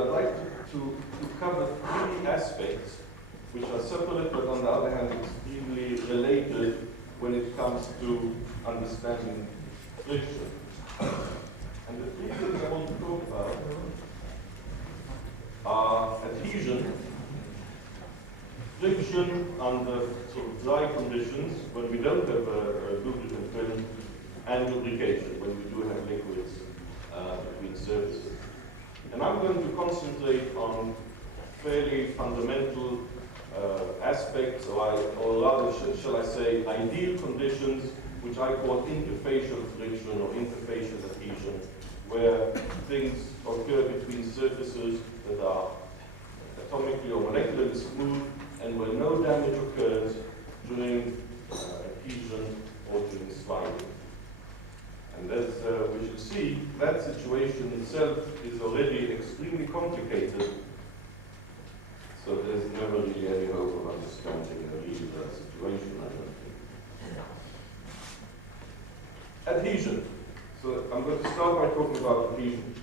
I'd like to cover three aspects which are separate but on the other hand extremely related when it comes to understanding friction. And the three things I want to talk about are adhesion, friction under sort of dry conditions when we don't have a lubricant film, and lubrication when we do have liquids between surfaces. And I'm going to concentrate on fairly fundamental aspects, or rather, shall I say, ideal conditions, which I call interfacial friction or interfacial adhesion, where things occur between surfaces that are atomically or molecularly smooth, and where no damage occurs during adhesion or during sliding. And as we shall see, that situation itself is already extremely complicated, so there's never really any hope of understanding a real situation, I don't think. Adhesion. So I'm going to start by talking about adhesion.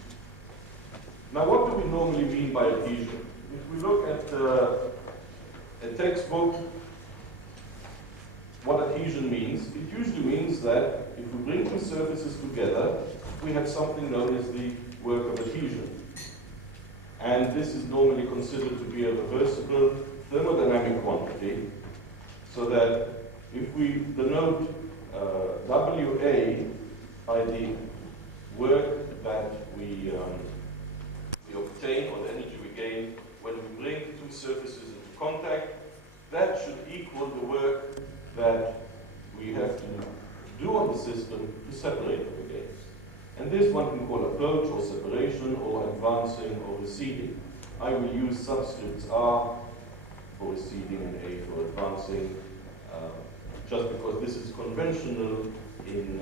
Now, what do we normally mean by adhesion? If we look at a textbook, what adhesion means, it usually means that if we bring two surfaces together, we have something known as the work of adhesion. And this is normally considered to be a reversible thermodynamic quantity, so that if we denote WA by the work that we obtain, or the energy we gain, when we bring two surfaces into contact, that should equal the work that we have to do on the system to separate them again. And this one can call approach or separation or advancing or receding. I will use subscripts R for receding and A for advancing, just because this is conventional in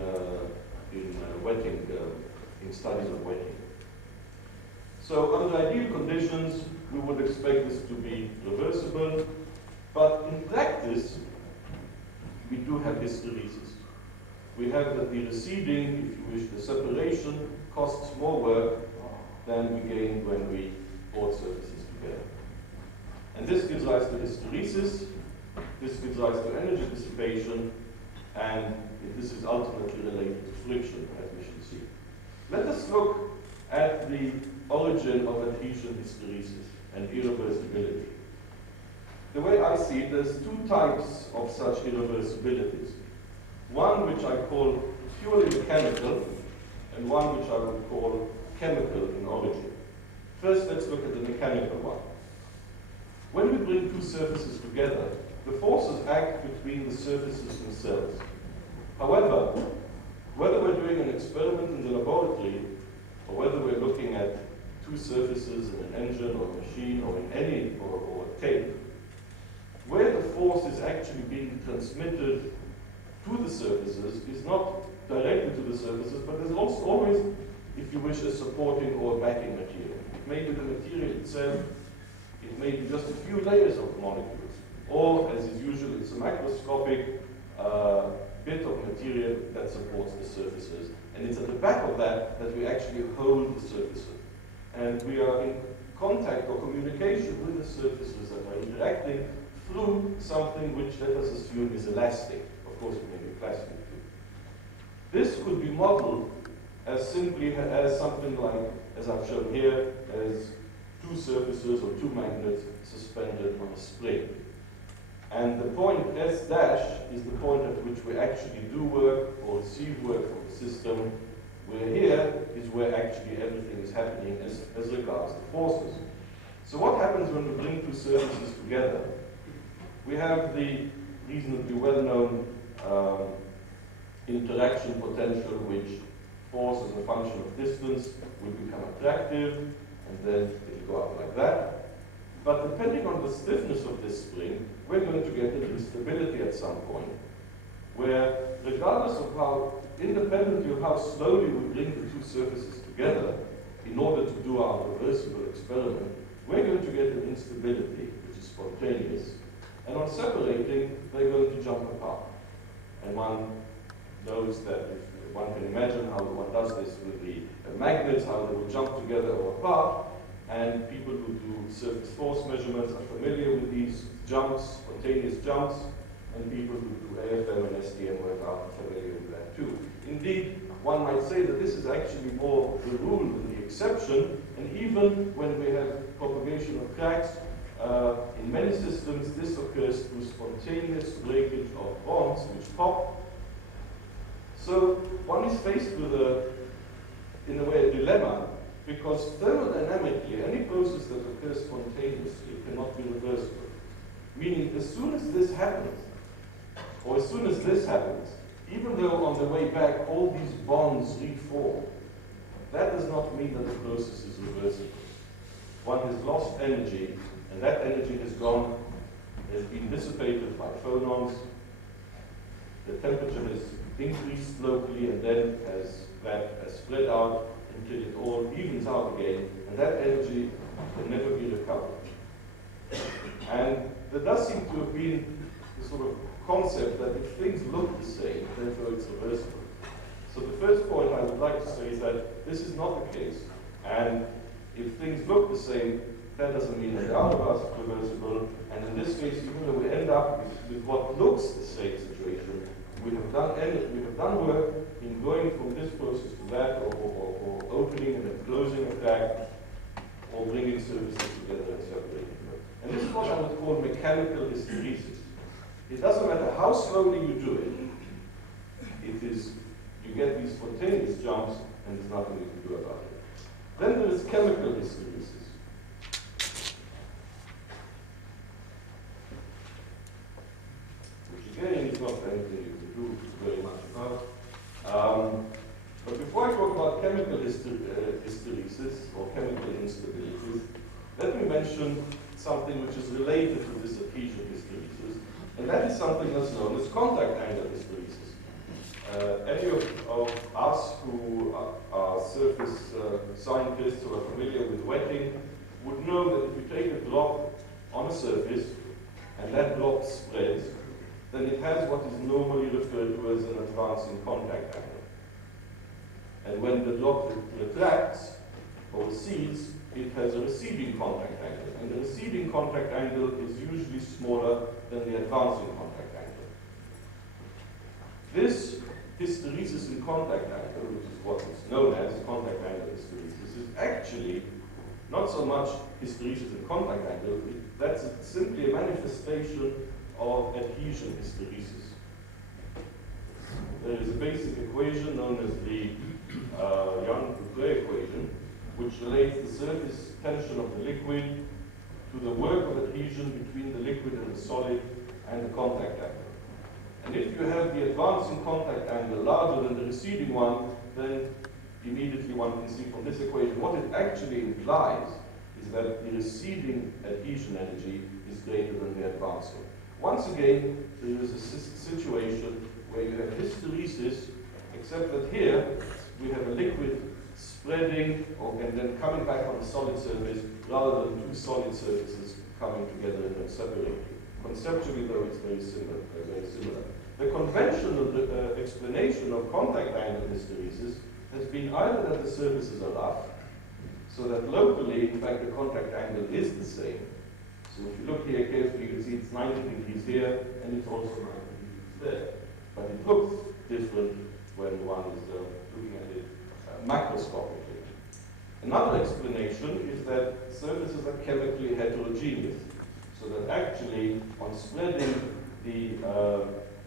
wetting, in studies of wetting. So under ideal conditions, we would expect this to be reversible, but in practice, we do have hysteresis. We have that the receding, if you wish, the separation costs more work than we gain when we brought surfaces together. And this gives rise to hysteresis, this gives rise to energy dissipation, and this is ultimately related to friction, as we shall see. Let us look at the origin of adhesion hysteresis and irreversibility. The way I see it, there's two types of such irreversibilities. One which I call purely mechanical, and one which I would call chemical in origin. First, let's look at the mechanical one. When we bring two surfaces together, the forces act between the surfaces themselves. However, whether we're doing an experiment in the laboratory, or whether we're looking at two surfaces in an engine or a machine or in any, or a tape, where the force is actually being transmitted to the surfaces is not directly to the surfaces, but there's also always, if you wish, a supporting or backing material. It may be the material itself, it may be just a few layers of molecules, or, as is usual, it's a macroscopic bit of material that supports the surfaces. And it's at the back of that that we actually hold the surfaces. And we are in contact or communication with the surfaces that are interacting through something which, let us assume, is elastic. Of course, it may be plastic too. This could be modeled as simply as something like, as I've shown here, as two surfaces or two magnets suspended on a spring. And the point S dash is the point at which we actually do work or receive work from the system, where here is where actually everything is happening as regards the forces. So what happens when we bring two surfaces together? We have the reasonably well-known interaction potential, which force as a function of distance will become attractive, and then it will go up like that. But depending on the stiffness of this spring, we're going to get an instability at some point, where regardless of how, independently of how slowly we bring the two surfaces together in order to do our reversible experiment, we're going to get an instability, which is spontaneous. And on separating, they're going to jump apart. And one knows that if one can imagine how one does this with the magnets, how they will jump together or apart. and people who do surface force measurements are familiar with these jumps, spontaneous jumps, and people who do AFM and SDM work are familiar with that too. Indeed, one might say that this is actually more the rule than the exception, and even when we have propagation of cracks, in many systems this occurs through spontaneous breakage of bonds which pop. So one is faced with in a way, a dilemma, because thermodynamically, any process that occurs spontaneously cannot be reversible. Meaning, as soon as this happens, or as soon as this happens, even though on the way back all these bonds reform, that does not mean that the process is reversible. One has lost energy, and that energy has been dissipated by phonons. The temperature has increased locally, and then that has spread out until it all evens out again, and that energy can never be recovered. And there does seem to have been this sort of concept that if things look the same, therefore it's reversible. So the first point I would like to say is that this is not the case, and if things look the same, that doesn't mean that they are reversible, and in this case, even though we end up with what looks the same situation, we have done work in going from this process to that, or opening and then closing a crack, or bringing surfaces together and separating them. And this is what I would call mechanical hysteresis. It doesn't matter how slowly you do it, you get these spontaneous jumps, and there's nothing you can do about it. Then there is chemical hysteresis. Which again is not anything you can do very much about. But before I talk about chemical hysteresis or chemical instabilities, let me mention something which is related to this adhesion hysteresis, and that is something that's known as contact angle hysteresis. Any of us who are surface scientists who are familiar with wetting would know that if you take a drop on a surface and that drop spreads, then it has what is normally referred to as an advancing contact angle. And when the drop retracts or recedes, it has a receding contact angle. And the receding contact angle is usually smaller than the advancing contact angle. This hysteresis in contact angle, which is what is known as contact angle hysteresis, is actually not so much hysteresis in contact angle, that's simply a manifestation of adhesion hysteresis. There is a basic equation known as the Kluwer equation, which relates the surface tension of the liquid to the work of adhesion between the liquid and the solid and the contact angle. And if you have the advancing contact angle larger than the receding one, then immediately one can see from this equation what it actually implies is that the receding adhesion energy is greater than the advancing. Once again, there is a situation where you have hysteresis, except that here we have a liquid spreading and then coming back on the solid surface rather than two solid surfaces coming together and then separating. Conceptually, though, it's very similar. The conventional explanation of contact angle hysteresis has been either that the surfaces are rough, so that locally, in fact, the contact angle is the same. So if you look here carefully, you can see it's 90 degrees here, and it's also 90 degrees there. But it looks different when one is looking at it macroscopically. Another explanation is that surfaces are chemically heterogeneous, so that actually, on spreading, the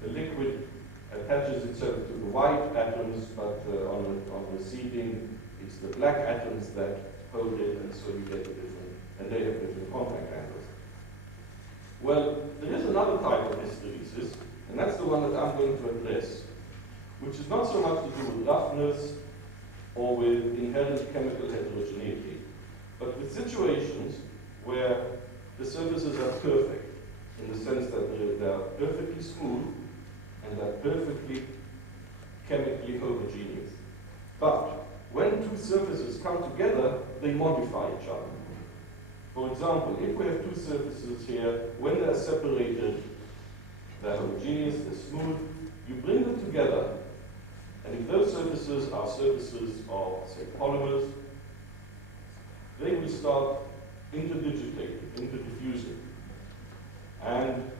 liquid attaches itself to the white atoms, but on receding, it's the black atoms that hold it, and so you get a different, and they have different contact angles. Well, there is another type of hysteresis, and that's the one that I'm going to address, which is not so much to do with roughness or with inherent chemical heterogeneity, but with situations where the surfaces are perfect, in the sense that they are perfectly smooth and they're perfectly chemically homogeneous. But when two surfaces come together, they modify each other. For example, if we have two surfaces here, when they're separated, they're homogeneous, they're smooth, you bring them together, and if those surfaces are surfaces of, say, polymers, they will start interdigitating, interdiffusing. And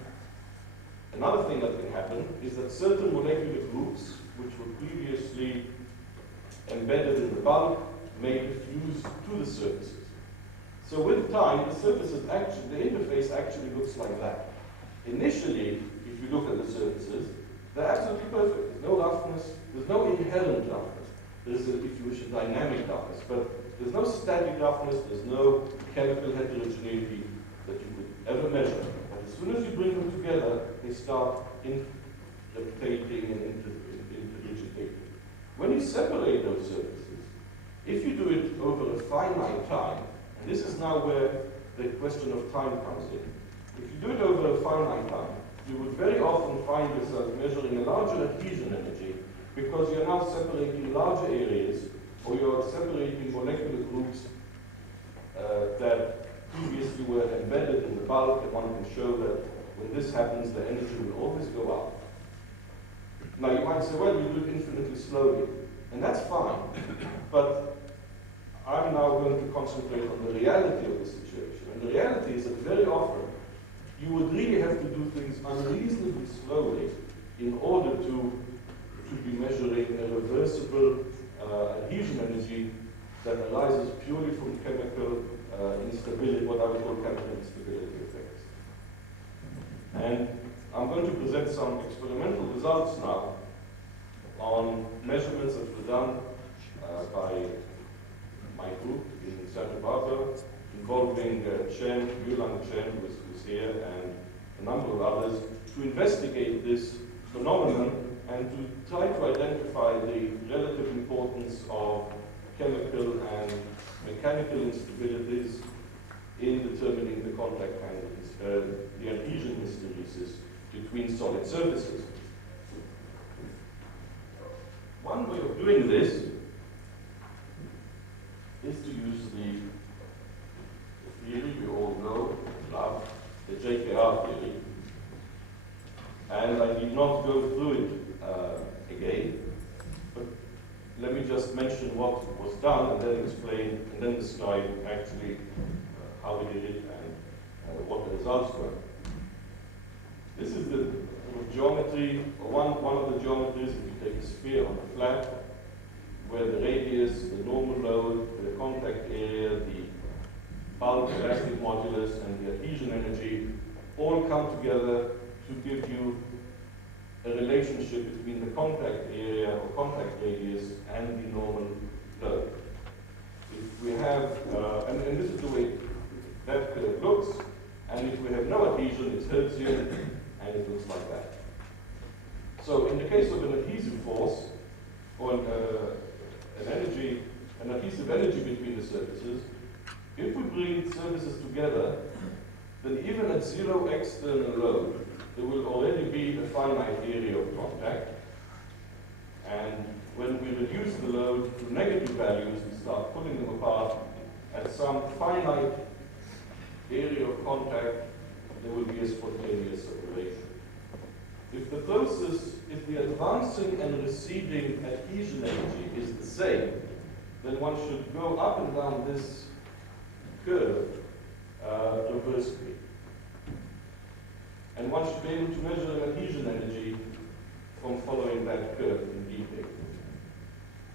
another thing that can happen is that certain molecular groups, which were previously embedded in the bulk, may diffuse to the surfaces. So with time, the surfaces actually, the interface actually looks like that. Initially, if you look at the surfaces, they're absolutely perfect. There's no roughness, there's no inherent roughness. There's, if you wish, a dynamic roughness, but there's no static roughness, there's no chemical heterogeneity that you could ever measure. But as soon as you bring them together, they start interrotating and interdigitating. When you separate those surfaces, if you do it over a finite time, and this is now where the question of time comes in. If you do it over a finite time, you would very often find yourself measuring a larger adhesion energy because you're now separating larger areas, or you're separating molecular groups that previously were embedded in the bulk, and one can show that when this happens, the energy will always go up. Now you might say, well, you do it infinitely slowly, and that's fine, but I'm now going to concentrate on the reality of the situation. And the reality is that very often, you would really have to do things unreasonably slowly in order to be measuring a reversible adhesion energy that arises purely from chemical instability, what I would call chemical instability effects. And I'm going to present some experimental results now on measurements that were done by my group in Santa Barbara, involving Roland Chen, who's here, and a number of others, to investigate this phenomenon and to try to identify the relative importance of chemical and mechanical instabilities in determining the contact angles, the adhesion hysteresis between solid surfaces. One way of doing this is to use the theory we all know, love, the JKR theory. And I did not go through it again, but let me just mention what was done and then explain, and then describe actually how we did it and what the results were. This is the geometry, or one of the geometries. If you take a sphere on the flat, where the radius, the normal load, the contact area, the bulk elastic modulus, and the adhesion energy all come together to give you a relationship between the contact area or contact radius and the normal load. If we have, and this is the way that curve looks, and if we have no adhesion, it's Hertzian, and it looks like that. So in the case of an adhesive force, or an adhesive energy between the surfaces, if we bring surfaces together, then even at zero external load, there will already be a finite area of contact. And when we reduce the load to negative values, we start pulling them apart. At some finite area of contact, there will be a spontaneous separation. If the process, if the advancing and receding adhesion energy is the same, then one should go up and down this curve reversely. And one should be able to measure an adhesion energy from following that curve in detail.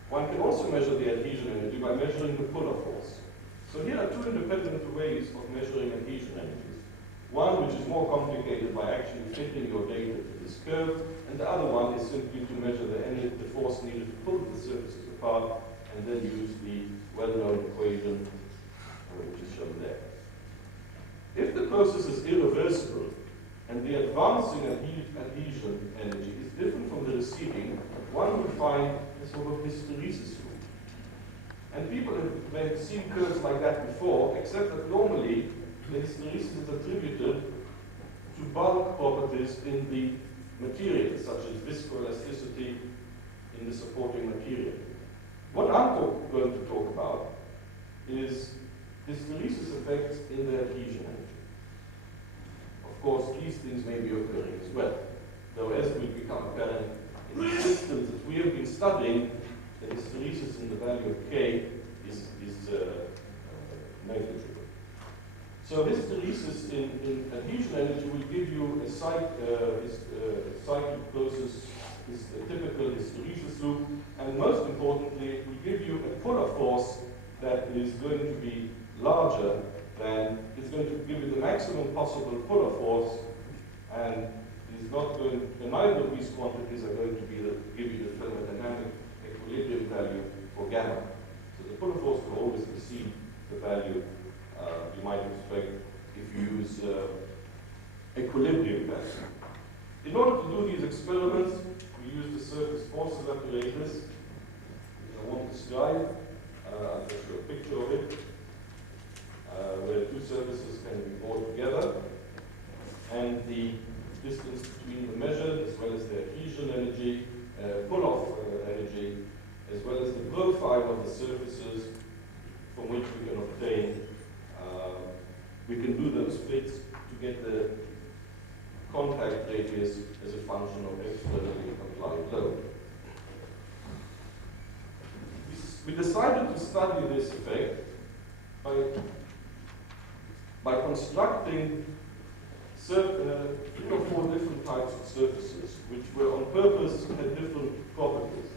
One can also measure the adhesion energy by measuring the puller force. So here are two independent ways of measuring adhesion energies. One which is more complicated by actually fitting your data to this curve, and the other one is simply to measure the force needed to pull the surfaces apart, and then use the well-known equation which is shown there. If the process is irreversible, and the advancing adhesion energy is different from the receding, one would find a sort of hysteresis loop. And people have seen curves like that before, except that normally the hysteresis is attributed to bulk properties in the material, such as viscoelasticity in the supporting material. What I'm going to talk about is hysteresis effects in the adhesion energy. Of course, these things may be occurring as well, though as will become apparent in the systems that we have been studying, the hysteresis in the value of K is So hysteresis in adhesion energy will give you a cyclic process, is a typical hysteresis loop, and most importantly, it will give you a puller force that is going to be larger than, it's going to give you the maximum possible puller force, and is not going, and neither of these quantities are going to be give you the thermodynamic equilibrium value for gamma. So the puller force will always exceed the value you might expect if you use equilibrium value. In order to do these experiments, we use the surface forces apparatus, which I won't describe. I'll just show a picture of it, where two surfaces can be brought together, and the distance between the measured, as well as the adhesion energy, pull-off energy, as well as the profile of the surfaces from which we can obtain, we can do those splits to get the contact radius as a function of externally applied load. We decided to study this effect by constructing 3 or 4 different types of surfaces, which were on purpose had different properties.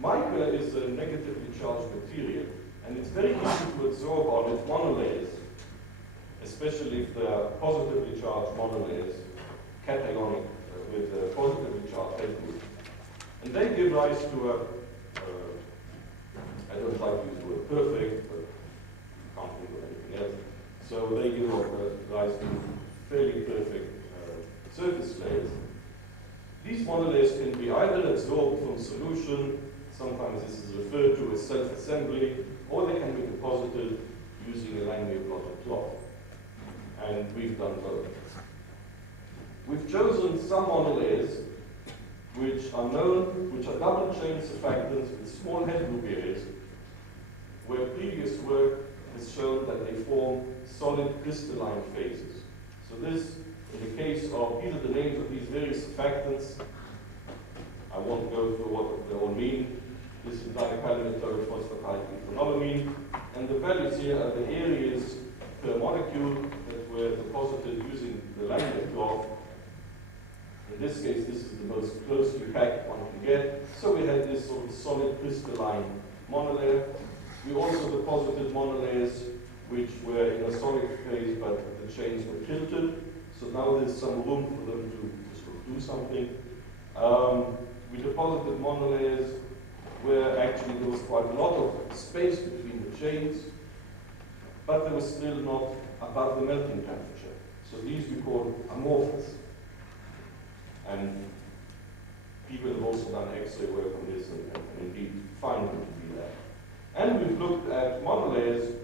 Mica is a negatively charged material, and it's very easy to absorb on its monolayers, especially if they are positively charged monolayers, cationic with a positively charged head group. And they give rise to a, I don't like to use the word perfect, but can't think of anything else. So they give rise to fairly perfect surface layers. These monolayers can be either absorbed from solution, sometimes this is referred to as self-assembly, or they can be deposited using a Langmuir plotted cloth. And we've done both. We've chosen some monolayers which are known, which are double chain surfactants with small head group areas, where previous work has shown that they form solid crystalline phases. So this, in the case of, these are the names of these various surfactants. I won't go through what they all mean. This is dipalmityl phosphatidyl, and the values here are the areas per molecule that were deposited using the Langmuir cloth. In this case, this is the most closely packed one can get. So we had this sort of solid crystalline monolayer. We also deposited monolayers which were in a solid phase, but the chains were tilted. So now there's some room for them to sort of do something. We deposited monolayers where actually there was quite a lot of space between the chains, but they were still not above the melting temperature. So these we call amorphous. And people have also done X-ray work on this and indeed find them to be there. And we've looked at monolayers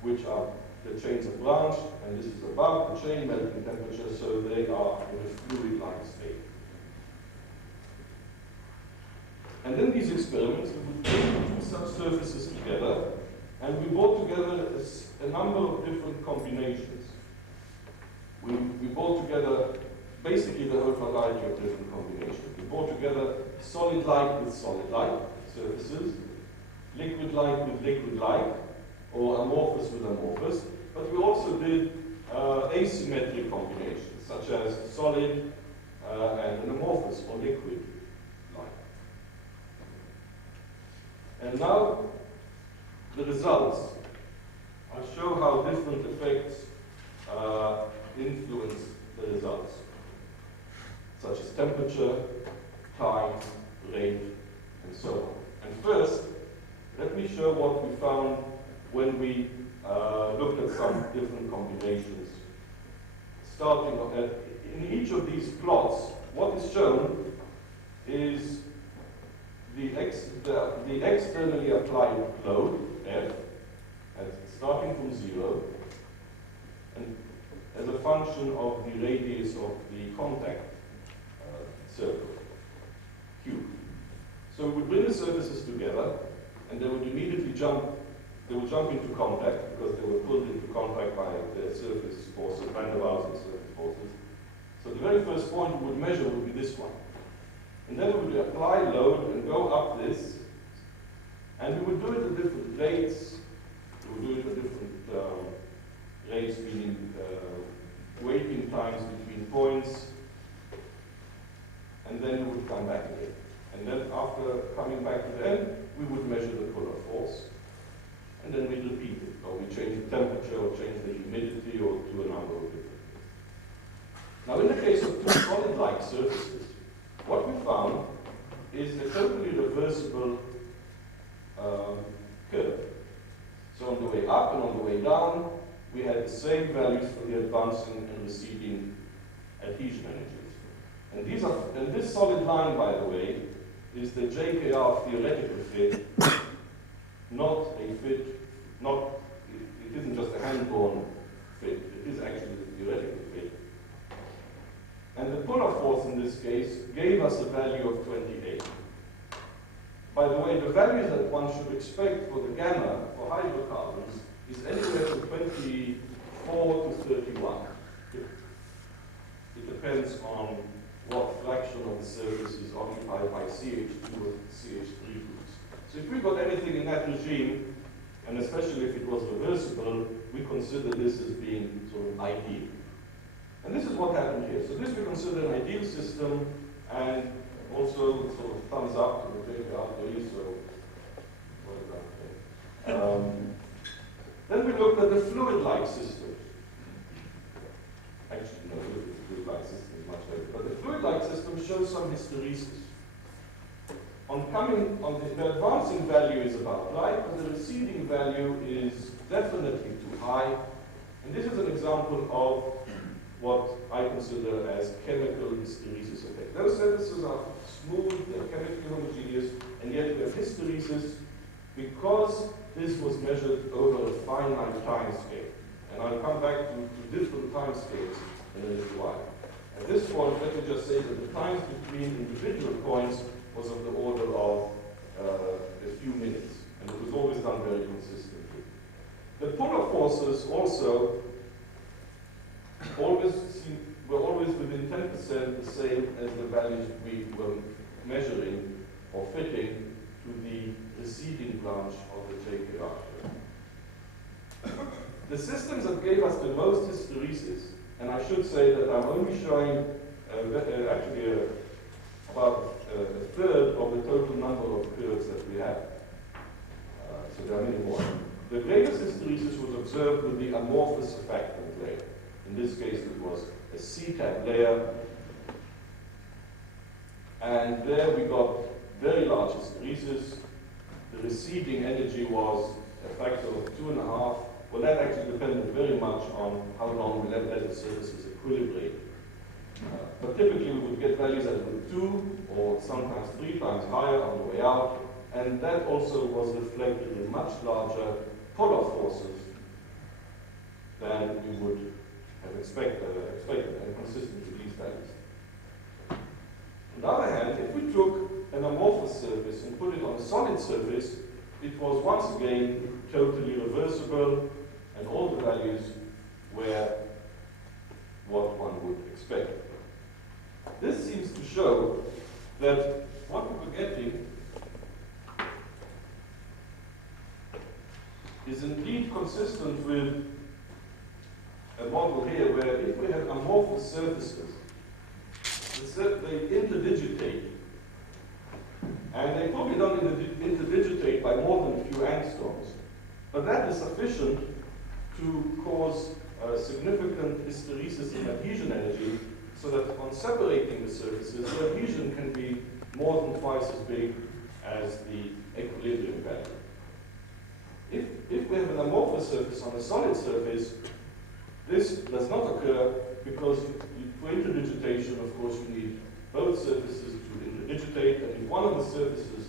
which are, the chains are branched, and this is above the chain melting temperature, so they are in a fluid-like state. And in these experiments, we would bring two subsurfaces together, and we brought together a number of different combinations. We brought together basically the whole variety of different combinations. We brought together solid-like with solid-like surfaces, liquid-like with liquid-like, or amorphous with amorphous, but we also did asymmetric combinations, such as solid and an amorphous or liquid-like. And now, the results. I'll show how different effects influence the results, such as temperature, time, rate, and so on. And first, let me show what we found when we looked at some different combinations. Starting at, in each of these plots, what is shown is the externally applied load, F, starting from 0, and as a function of the radius of the contact circle, Q. So we would bring the surfaces together, and they would immediately jump into contact because they were pulled into contact by the surface forces, Van der Waals and surface forces. So the very first point we would measure would be this one. And then we would apply load and go up this, and we would do it at different rates, we would do it at different change the temperature or change the humidity or do a number of different things. Now in the case of two solid-like surfaces, what we found is a totally reversible curve. So on the way up and on the way down, we had the same values for the advancing and receding adhesion energies. And this solid line, by the way, is the JKR theoretical fit, not a fit, it isn't just a hand-drawn fit, it is actually the theoretical fit. And the Pollock force in this case gave us a value of 28. By the way, the values that one should expect for the gamma for hydrocarbons is anywhere from 24 to 31. It depends on what fraction of the surface is occupied by CH2 or CH3 groups. So if we got anything in that regime, and especially if it was reversible, we consider this as being sort of ideal. And this is what happened here. So this we consider an ideal system, and also sort of thumbs up to the JKR3, so well done. Then we looked at the fluid-like systems. Actually, no, the fluid-like system is much better. But the fluid-like system shows some hysteresis. The advancing value is about right, but the receding value is definitely too high. And this is an example of what I consider as chemical hysteresis effect. Those surfaces are smooth, they're chemically homogeneous, and yet we have hysteresis because this was measured over a finite time scale. And I'll come back to different time scales in a little while. At this point, let me just say that the times between individual points was of the order of a few minutes, and it was always done very consistently. The polar forces also were always within 10% the same as the values we were measuring or fitting to the receding branch of the JKR. The systems that gave us the most hysteresis, and I should say that I'm only showing about a third of the total number of curves that we have. So there are many more. The greatest hysteresis was observed with the amorphous surfactant layer. In this case, it was a CTAB layer. And there we got very large hysteresis. The receding energy was a factor of 2.5. Well, that actually depended very much on how long we let the surfaces equilibrate. But typically we would get values that were 2 or sometimes 3 times higher on the way out, and that also was reflected in much larger polar forces than we would have expected and consistent with these values. On the other hand, if we took an amorphous surface and put it on a solid surface, it was once again totally reversible, and all the values were what one would expect. This seems to show that what we were getting is indeed consistent with a model here where if we have amorphous surfaces, they interdigitate. And they probably don't interdigitate by more than a few angstroms. But that is sufficient to cause significant hysteresis in adhesion energy, so that on separating the surfaces, the adhesion can be more than twice as big as the equilibrium value. If we have an amorphous surface on a solid surface, this does not occur because for interdigitation, of course, you need both surfaces to interdigitate, and if one of the surfaces is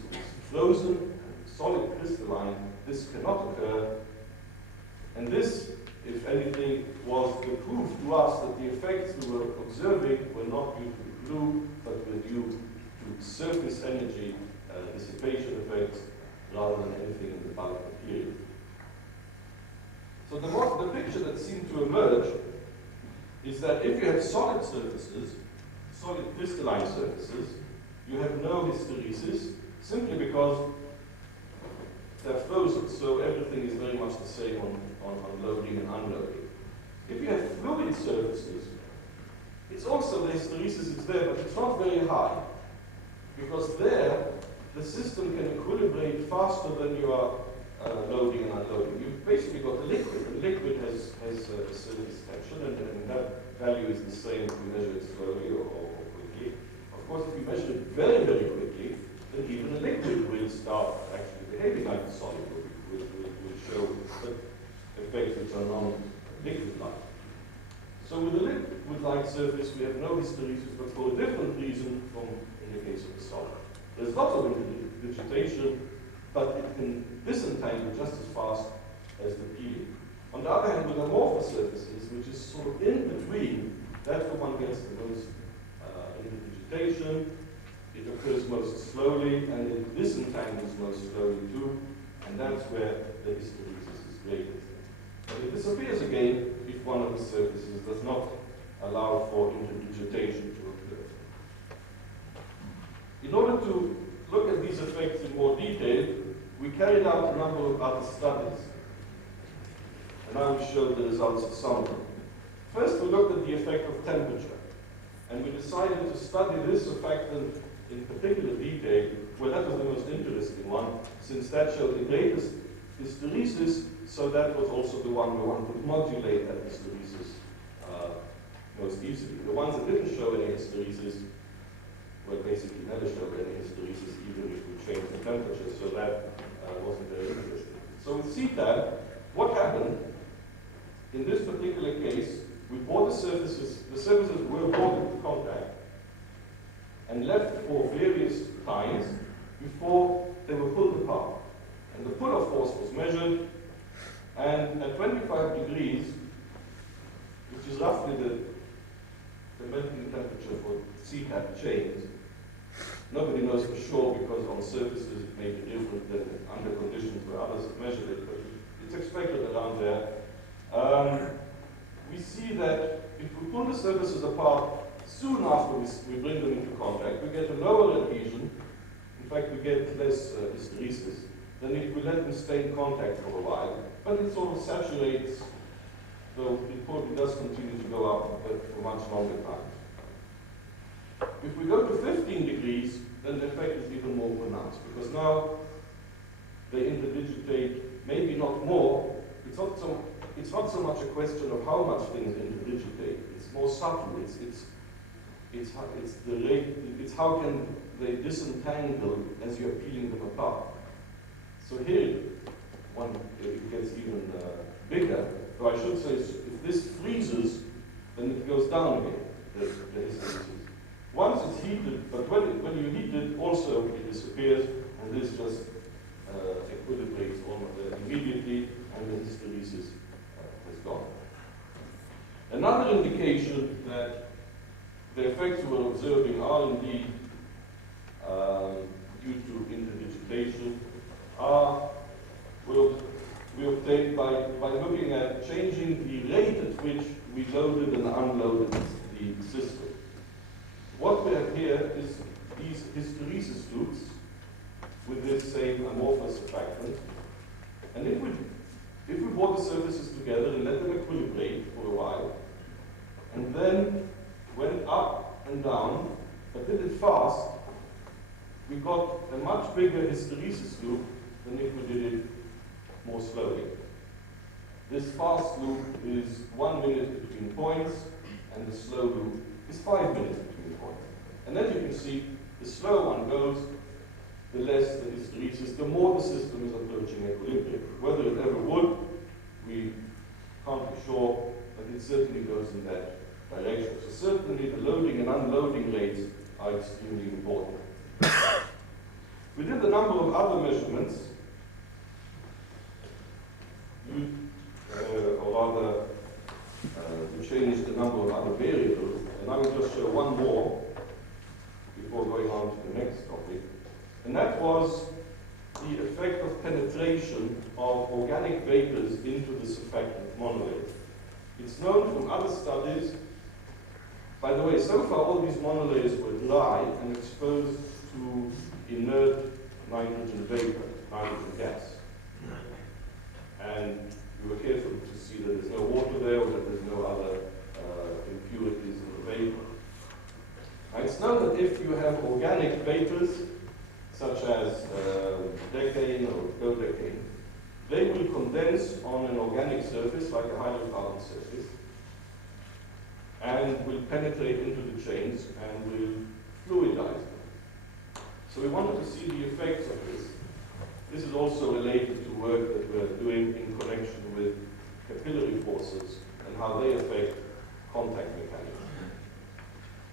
frozen, solid crystalline, this cannot occur. And this, if anything, was the proof to us that the effects we were observing were not due to the glue, but were due to surface energy dissipation effects rather than anything in the bulk material. So the picture that seemed to emerge is that if you have solid surfaces, solid crystalline surfaces, you have no hysteresis, simply because they're frozen, so everything is very much the same on loading and unloading. If you have fluid surfaces, it's also the hysteresis is there, but it's not very high, because there the system can equilibrate faster than you are loading and unloading. You've basically got a liquid. The liquid has a surface tension, and that value is the same if you measure it slowly or quickly. Of course, if you measure it very, very quickly, then even a liquid will start actually behaving like a solid, will show effects which are non-liquid-like. So with a liquid-like surface, we have no hysteresis, but for a different reason from in the case of a solid. There's lots of interdigitation, but it can disentangle just as fast as the peeling. On the other hand, with amorphous surfaces, which is sort of in between, that's where one gets the most interdigitation. It occurs most slowly, and it disentangles most slowly too, and that's where the hysteresis is greatest. But it disappears again if one of the surfaces does not allow for interdigitation to occur. In order to look at these effects in more detail, we carried out a number of other studies, and I will show the results of some of them. First, we looked at the effect of temperature, and we decided to study this surfactant in particular detail. Well, that was the most interesting one, since that showed the greatest hysteresis, so that was also the one where one could modulate that hysteresis most easily. The ones that didn't show any hysteresis, well, basically never showed any hysteresis, even if we changed the temperature, so that wasn't very interesting. So with CTAB, what happened in this particular case, we brought the surfaces were brought into contact and left for various times before they were pulled apart. And the pull-off force was measured, and at 25 degrees, which is roughly the melting temperature for CTAB chains, nobody knows for sure because on surfaces it may be different than under conditions where others have measured it, but it's expected around there. We see that if we pull the surfaces apart soon after we bring them into contact, we get a lower adhesion. In fact, we get less hysteresis than if we let them stay in contact for a while. But it sort of saturates, though it probably does continue to go up, but for much longer time. If we go to 15 degrees, then the effect is even more pronounced, because now they interdigitate, maybe not more. It's not so much a question of how much things interdigitate. It's more subtle. It's how can they disentangle as you're peeling them apart. So here, it gets even bigger. Though I should say, if this freezes, then it goes down again, the hysteresis. Once it's heated, but when you heat it, also it disappears, and this just equilibrates almost immediately, and the hysteresis has gone. Another indication that the effects we're observing are indeed due to interdigitation we obtained by looking at changing the rate at which we loaded and unloaded the system. What we have here is these hysteresis loops with this same amorphous surfactant. And if we brought the surfaces together and let them equilibrate for a while, and then went up and down, but did it fast, we got a much bigger hysteresis loop than if we did it more slowly. This fast loop is 1 minute between points, and the slow loop is 5 minutes between points. And as you can see, the slower one goes, the less the hysteresis, the more the system is approaching equilibrium. Whether it ever would, we can't be sure, but it certainly goes in that direction. So certainly the loading and unloading rates are extremely important. We did a number of other measurements, we changed a number of other variables, and I will just show one more before going on to the next topic. And that was the effect of penetration of organic vapors into the surfactant monolayer. It's known from other studies. By the way, so far all these monolayers were dry and exposed to inert nitrogen vapor, nitrogen gas. And we were careful to see that there's no water there or that there's no other impurities in the vapor. Now, it's known that if you have organic vapors, such as decane or dodecane, condense on an organic surface, like a hydrocarbon surface, and will penetrate into the chains and will fluidize them. So we wanted to see the effects of this. This is also related to work that we're doing in connection with capillary forces and how they affect contact mechanics.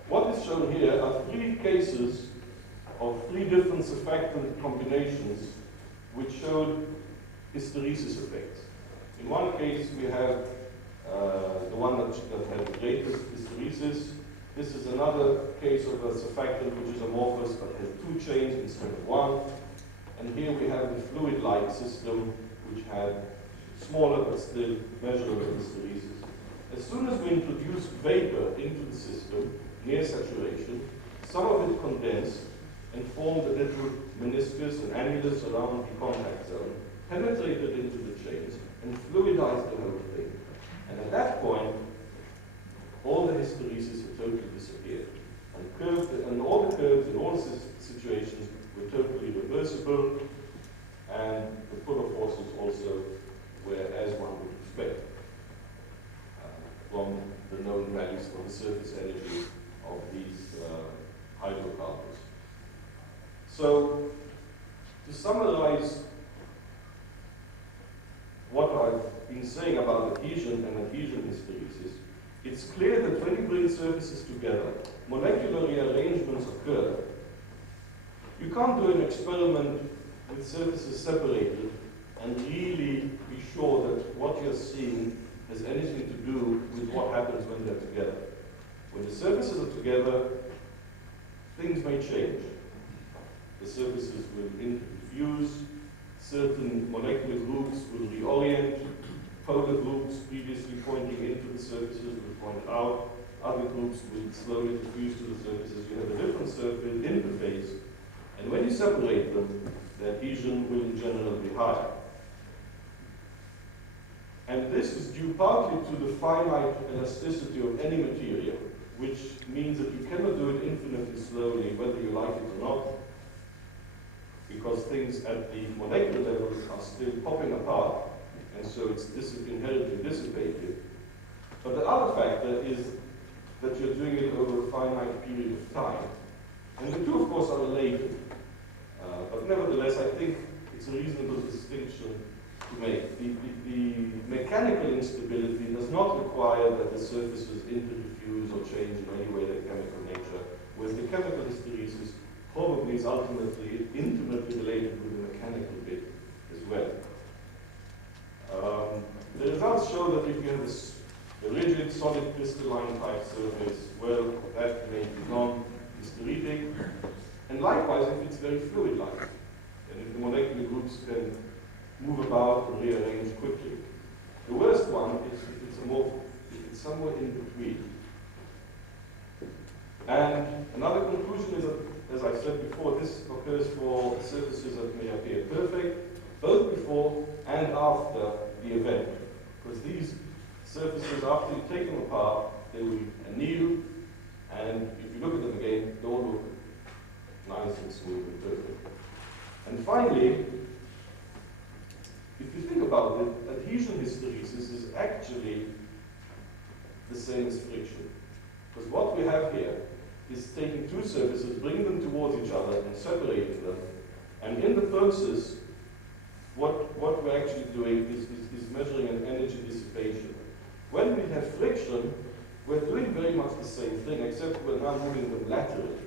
What is shown here are 3 cases of 3 different surfactant combinations which showed hysteresis effects. In one case, we have the one that had the greatest hysteresis. This is another case of a surfactant which is amorphous but has 2 chains instead of 1. And here we have the fluid-like system which had smaller but still measurable hysteresis. As soon as we introduce vapor into the system near saturation, some of it condensed and formed a little meniscus and annulus around the contact zone, penetrated into the chains, and fluidized the whole thing. And at that point, all the hysteresis had totally disappeared. And all the curves in all situations were totally reversible, and the pull of forces also were as one would expect from the known values for the surface energy of these hydrocarbons. So, to summarize what I've been saying about adhesion and adhesion hysteresis, it's clear that when you bring surfaces together, molecular rearrangements occur. You can't do an experiment with surfaces separated and really be sure that what you're seeing has anything to do with what happens when they're together. When the surfaces are together, things may change. The surfaces will interfuse, certain molecular groups will reorient, polar groups previously pointing into the surfaces will point out, other groups will slowly diffuse to the surfaces. You have a different surface interface, and when you separate them, the adhesion will in general be higher. And this is due partly to the finite elasticity of any material, which means that you cannot do it infinitely slowly, whether you like it or not, because things at the molecular level are still popping apart, and so it's inherently dissipated. But the other factor is that you're doing it over a finite period of time. And the two, of course, are related. But nevertheless, I think it's a reasonable distinction to make. The mechanical instability does not require that the surfaces interfuse or change in any way their chemical nature, whereas the chemical hysteresis probably is ultimately intimately related with the mechanical bit as well. The results show that if you have a rigid, solid, crystalline type surface, well, that may be non-hysteretic. And likewise, if it's very fluid-like, and if the molecular groups can move about and rearrange quickly. The worst one is if it's amorphous, if it's somewhere in between. And another conclusion is that, as I said before, this occurs for surfaces that may appear perfect, both before and after the event. Because these surfaces, after you take them apart, they will anneal, and if you look at them again, they all look nice and smooth and perfect. And finally, if you think about it, adhesion hysteresis is actually the same as friction. Because what we have here is taking two surfaces, bringing them towards each other and separating them. And in the process, what we're actually doing is measuring an energy dissipation. When we have friction, we're doing very much the same thing, except we're now moving them laterally.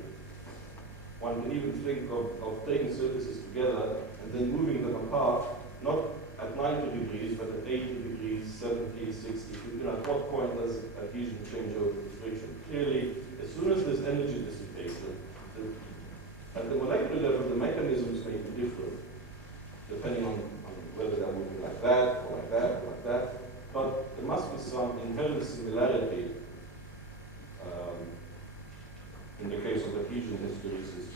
One can even think of taking surfaces together and then moving them apart, not at 90 degrees, but at 80 degrees, 70, 60. At what point does adhesion change over to friction? Clearly, as soon as there's energy dissipation, at the molecular level, the mechanisms may be different, depending on whether they're moving like that, or like that, or like that. But there must be some inherent similarity in the case of adhesion hysteresis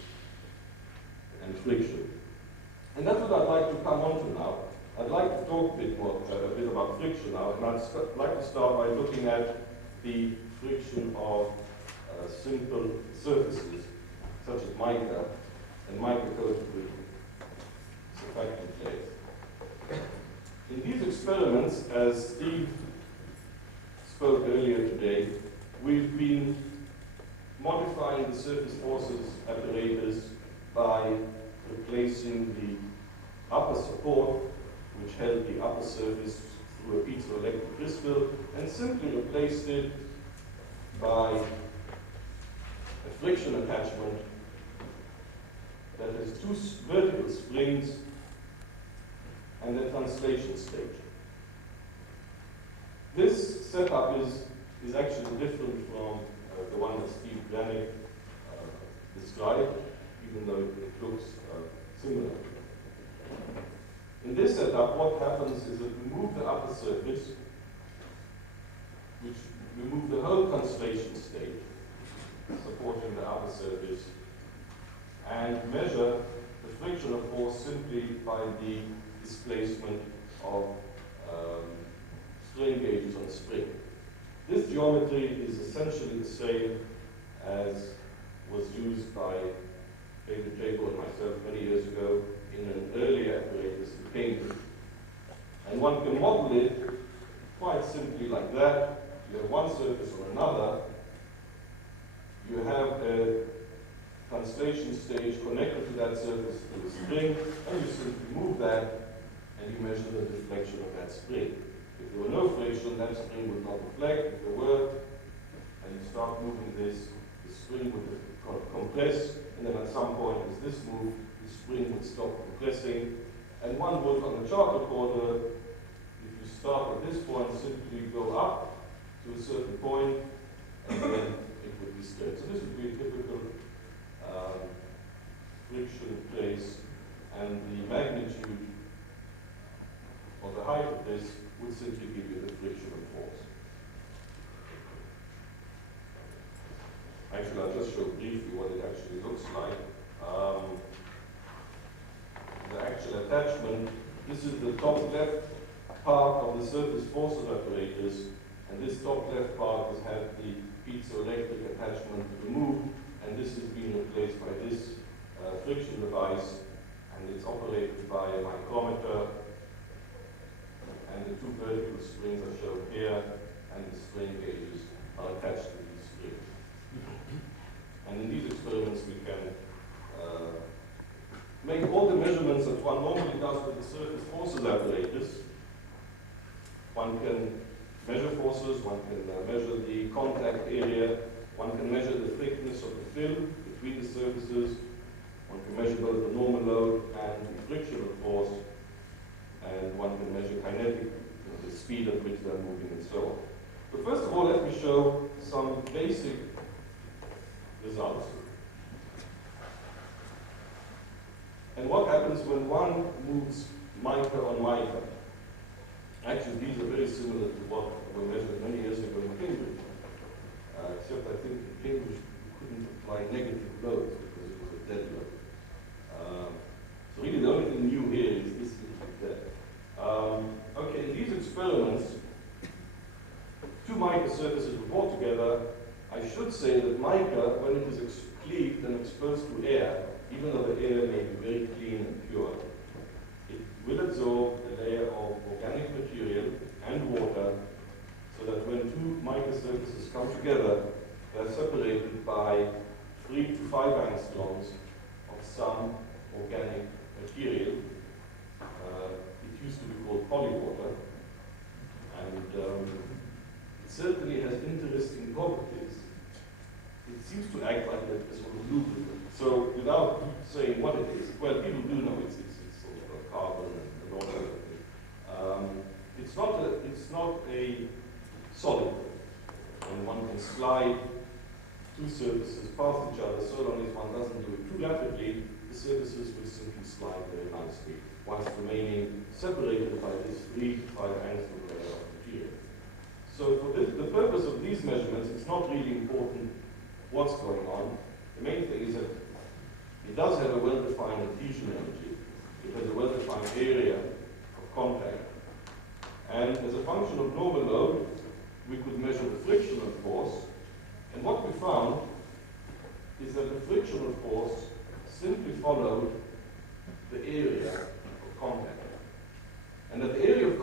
and friction. And that's what I'd like to come on to now. I'd like to talk a bit about friction now, and I'd like to start by looking at the friction of simple surfaces, such as mica, and mica coated with surfactant layers. In these experiments, as Steve spoke earlier today, we've been modifying the surface forces apparatus by replacing the upper support, which held the upper surface through a piezoelectric crystal, and simply replaced it by a friction attachment that has two vertical springs and a translation stage. This setup is actually different from the one that Steve Granick described, even though it looks similar. In this setup, what happens is that we move the upper surface, which we move the whole translation stage, supporting the upper surface, and measure the frictional force simply by the displacement of strain gauges on a spring. This geometry is essentially the same as was used by David Jacob and myself many years ago in an earlier apparatus in Cambridge. And one can model it quite simply like that. You have one surface on another. You have a translation stage connected to that surface through a spring, and you simply move that, and you measure the deflection of that spring. If there were no friction, that spring would not deflect. If there were, and you start moving this, the spring would compress, and then at some point, as this moved, the spring would stop compressing. And one would, on the chart recorder, if you start at this point, simply go up to a certain point, and then it would be straight. So this would be a typical friction trace, and the magnitude or the height of this would simply give you the frictional force. Actually, I'll just show briefly what it actually looks like. The actual attachment, this is the top left part of the surface forces apparatus, and this top left part has had the piezoelectric attachment removed, and this is being replaced by this friction device, and it's operated by a micrometer, and the two vertical springs are shown here, and the strain gauges are attached to these springs. And in these experiments we can make all the measurements that one normally does with the surface forces apparatus. One can measure forces, one can measure the contact area, one can measure the thickness of the film between the surfaces, one can measure both the normal load and the frictional force, and one can measure kinetic, the speed at which they're moving and so on. But first of all, let me show some basic results. And what happens when one moves mica on mica? Actually, these are very similar to what were measured many years ago in Cambridge. Except I think in Cambridge you couldn't apply negative loads because it was a dead load. So really the only thing new here is this is like that. Okay, in these experiments, two mica surfaces were brought together. I should say that mica, when it is cleaved and exposed to air, even though the air may be very clean and pure, it will absorb a layer of organic material and water, so that when two mica surfaces come together, they're separated by 3 to 5 angstroms of some organic material. It used to be called polywater, and it certainly has interesting properties. It seems to act like a sort of lubricant. So without saying what it is, well, people do know it's sort of carbon and all that thing. It's not a solid, and one can slide two surfaces past each other, so long as one doesn't do it too rapidly, the surfaces will simply slide very nicely, whilst remaining separated by this 3 to 5 angstrom layer of material. So for the purpose of these measurements, it's not really important what's going on. The main thing is that it does have a well-defined adhesion energy. It has a well-defined area of contact. And as a function of normal load, we could measure the frictional force. And what we found is that the frictional force simply followed the area of contact. And that the area of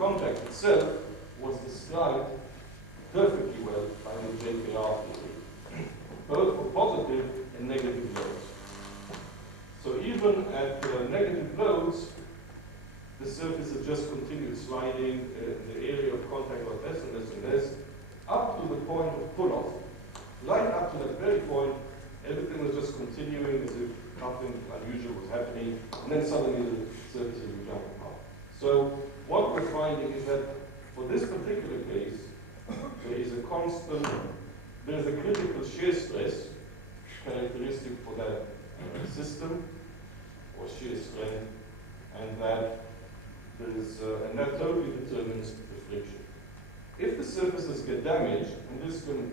perfectly well by the JKR theory, both for positive and negative loads. So even at negative loads, the surfaces just continued sliding, the area of contact got less and less and less, up to the point of pull-off. Right up to that very point, everything was just continuing as if nothing unusual was happening, and then suddenly the surfaces would jump apart. So what we're finding is that for this particular case, there is a constant, there is a critical shear stress characteristic for that system, or shear strength, and that there is, and that totally determines the friction. If the surfaces get damaged, and this can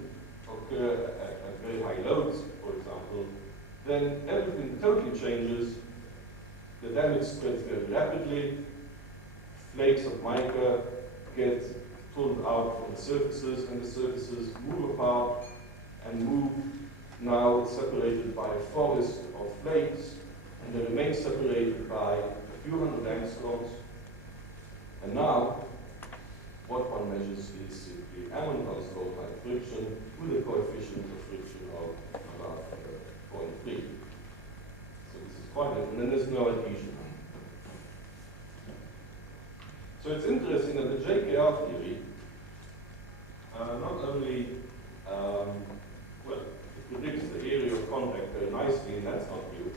occur at very high loads, for example, then everything totally changes. The damage spreads very rapidly. Flakes of mica get pulled out from the surfaces, and the surfaces move apart and move now separated by a forest of flakes, and they remain separated by a few hundred angstroms. And now, what one measures is simply Amundsen's law type friction with a coefficient of friction of about 0.3. So this is quite it, and then there's no adhesion. So it's interesting that the JKR theory not only well, it predicts the area of contact very nicely, and that's not new,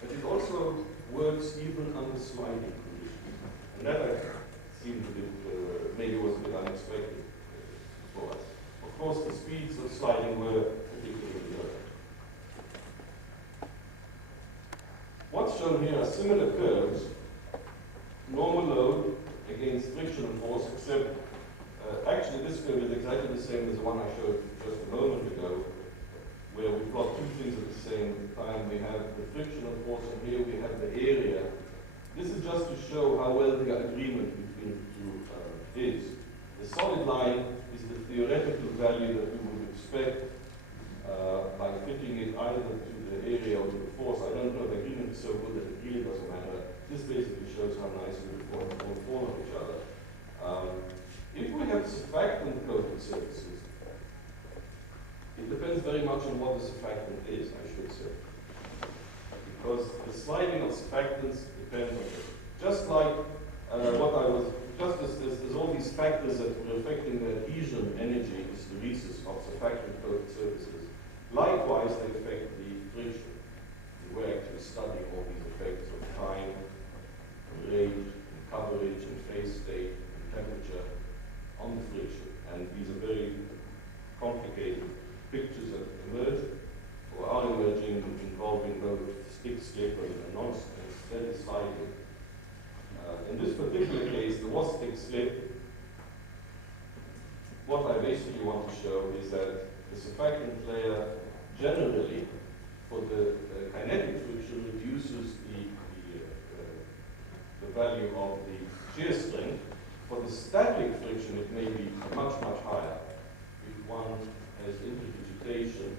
but it also works even under sliding conditions. And that I seemed a bit, maybe was a bit unexpected for us. Of course, the speeds of sliding were particularly low. What's shown here are similar curves, normal load against frictional force, except actually this curve is exactly the same as the one I showed just a moment ago, where we plot two things at the same time. We have the frictional force, and here we have the area. This is just to show how well the agreement between the two is. The solid line is the theoretical value that we would expect by fitting it either to the area or to the force. I don't know, the agreement is so good that it really doesn't matter. This basically shows how nicely we fall on each other. If we have surfactant-coated surfaces, it depends very much on what the surfactant is, I should say. Because the sliding of surfactants depends on it. Just like there's all these factors that are affecting the adhesion energy, hysteresis of surfactant-coated surfaces. Likewise, they affect the friction. We're actually studying all these effects of time, rate, and coverage, and phase state, and temperature on the friction. And these are very complicated pictures that emerge, or are emerging, involving both stick slip and non-steady sliding. In this particular case, there was stick slip. What I basically want to show is that the surfactant layer generally, for the kinetic friction, reduces the value of the shear strength. For the static friction, it may be much, much higher. If one has interdigitation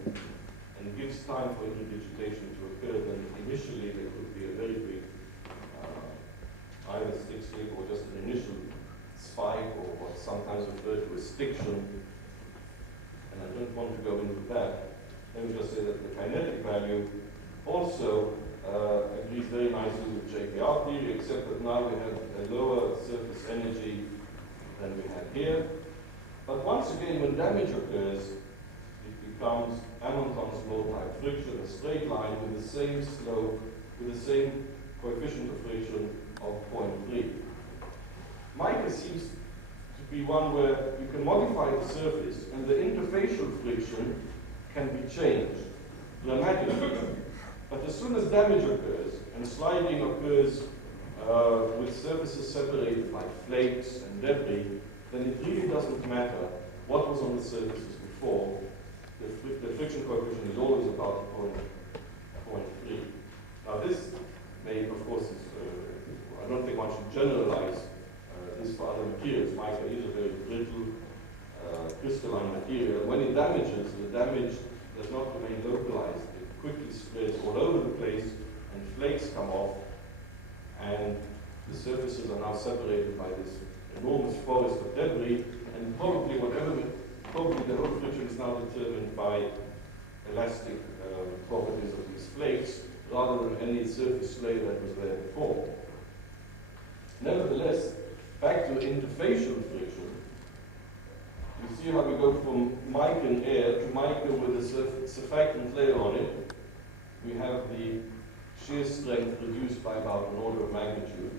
and gives time for interdigitation to occur, then initially there could be a very big either stick slip or just an initial spike, or what's sometimes referred to as stiction. And I don't want to go into that. Let me just say that the kinetic value also agrees very nicely with JKR theory, except that now we have a lower surface energy than we had here. But once again, when damage occurs, it becomes Amundsen's law type friction, a straight line with the same slope, with the same coefficient of friction of 0.3. Mica seems to be one where you can modify the surface, and the interfacial friction can be changed dramatically. But as soon as damage occurs, and sliding occurs with surfaces separated by flakes and debris, then it really doesn't matter what was on the surfaces before. The friction coefficient is always about 0.3. Now this may, of course, I don't think one should generalize this for other materials. Mica is a very brittle, crystalline material. When it damages, the damage does not remain localized. It quickly spreads all over the place, and flakes come off, and the surfaces are now separated by this enormous forest of debris, and probably now determined by elastic properties of these flakes, rather than any surface layer that was there before. Nevertheless, back to interfacial friction, you see how we go from mica and air to mica with a surfactant layer on it. We have the shear strength reduced by about an order of magnitude.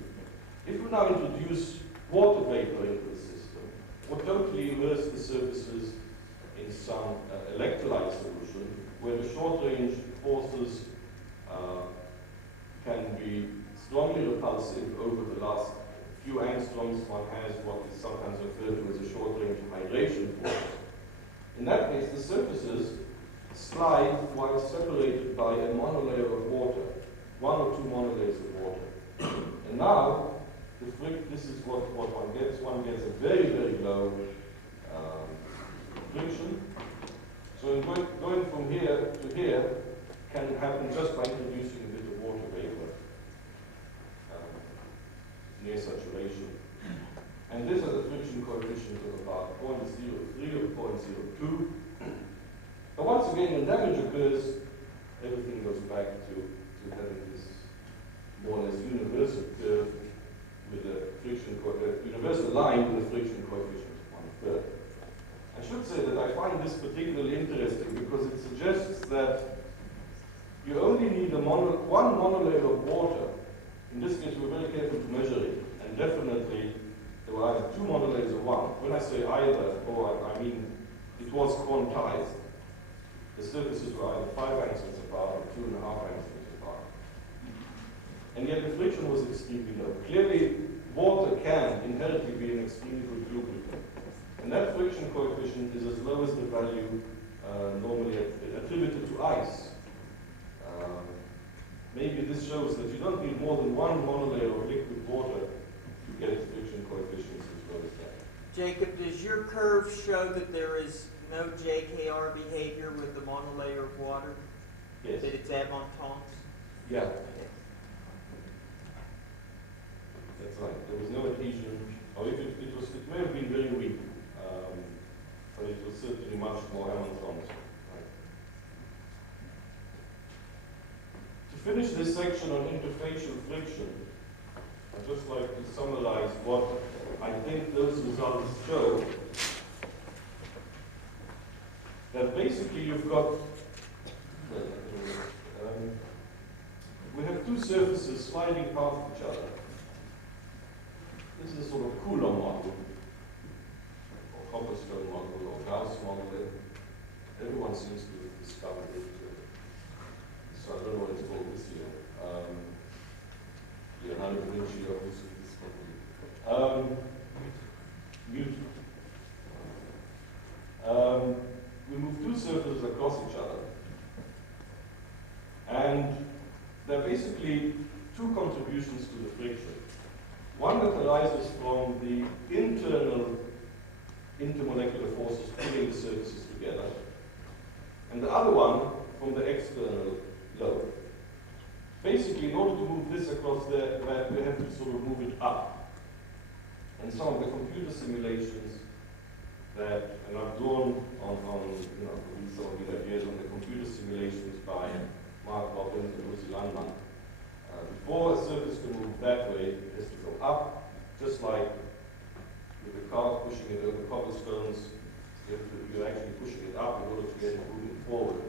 If we now introduce water vapor into the system, we'll totally immerse the surfaces in some electrolyte solution, where the short-range forces can be strongly repulsive over the last few angstroms. One has what is sometimes referred to as a short-range hydration force. In that case, the surfaces slide while separated by a monolayer of water, one or two monolayers of water. And now, this is what one gets. One gets a very, very low friction. So going from here to here can happen just by introducing a bit of water vapor near saturation. And this has a friction coefficient of about 0.03 or 0.02. But once again, when damage occurs, everything goes back to having this more or less universal curve with a friction universal line with a friction coefficient of 1/3. I should say that I find this particularly interesting because it suggests that you only need one monolayer of water. In this case, we were very careful to measure it, and definitely there were either two monolayers or one. When I say either, I mean it was quantized. The surfaces were either 5 angstroms apart or 2.5 angstroms apart. And yet the friction was extremely low. Clearly, water can inherently be an extremely good lubricant. And that friction coefficient is as low as the value normally attributed to ice. Maybe this shows that you don't need more than one monolayer of liquid water to get friction coefficients as low as that. Jacob, does your curve show that there is no JKR behavior with the monolayer of water? Yes. That it's Avant-Tons? Yeah. That's right. There was no adhesion. Or if it may have been very weak, but it was certainly much more Avant-Tons. To finish this section on interfacial friction, I'd just like to summarize what I think those results show. That basically you've got, we have two surfaces sliding past each other. This is a sort of Coulomb model, or Copperstone model, or Gauss model. Everyone seems to have discovered it. So I don't know what it's called this year. Leonardo da Vinci obviously discovered it. Newton. We move two surfaces across each other. And there are basically two contributions to the friction. One that arises from the internal intermolecular forces pulling the surfaces together, and the other one from the external load. Basically, in order to move this across there, we have to sort of move it up. And some of the computer simulations that, and I've drawn on some of the ideas on the computer simulations by Mark Robbins and Uzi Landman. Before a surface can move that way, it has to go up, just like with a car pushing it over cobblestones. You're actually pushing it up in order to get it moving forward.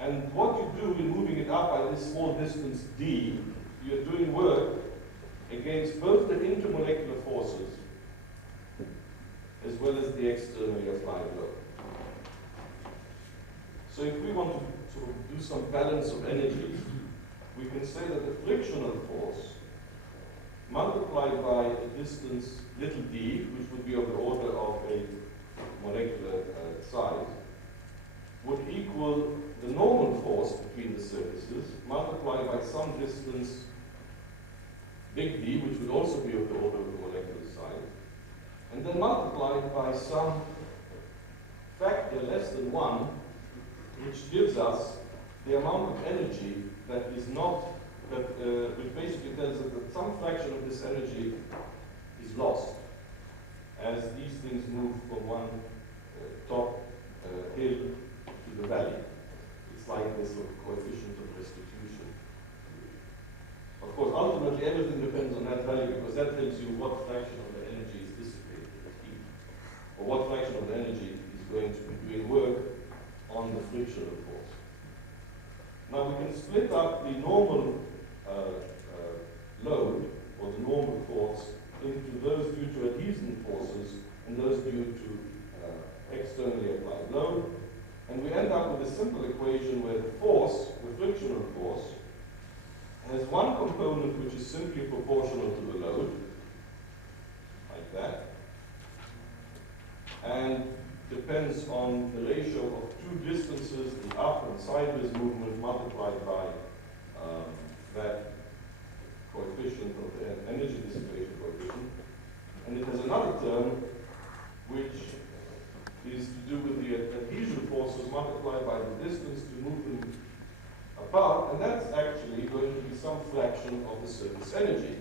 And what you do in moving it up by this small distance d, you're doing work against both the intermolecular forces as well as the externally applied load. So if we want to sort of do some balance of energy, we can say that the frictional force multiplied by a distance little d, which would be of the order of a molecular size, would equal the normal force between the surfaces multiplied by some distance big D, which would also be of the order of the molecular size, and then multiplied by some factor less than 1, which gives us the amount of energy that is not, which basically tells us that some fraction of this energy is lost as these things move from one top of the energy is going to be doing work on the frictional force. Now we can split up the normal load, or the normal force, into those due to adhesion forces and those due to externally applied load. And we end up with a simple equation where the force, the frictional force, has one component which is simply proportional to the load, like that, and depends on the ratio of two distances, the up and sideways movement multiplied by that coefficient of the energy dissipation coefficient. And it has another term which is to do with the adhesion forces multiplied by the distance to move them apart, and that's actually going to be some fraction of the surface energy.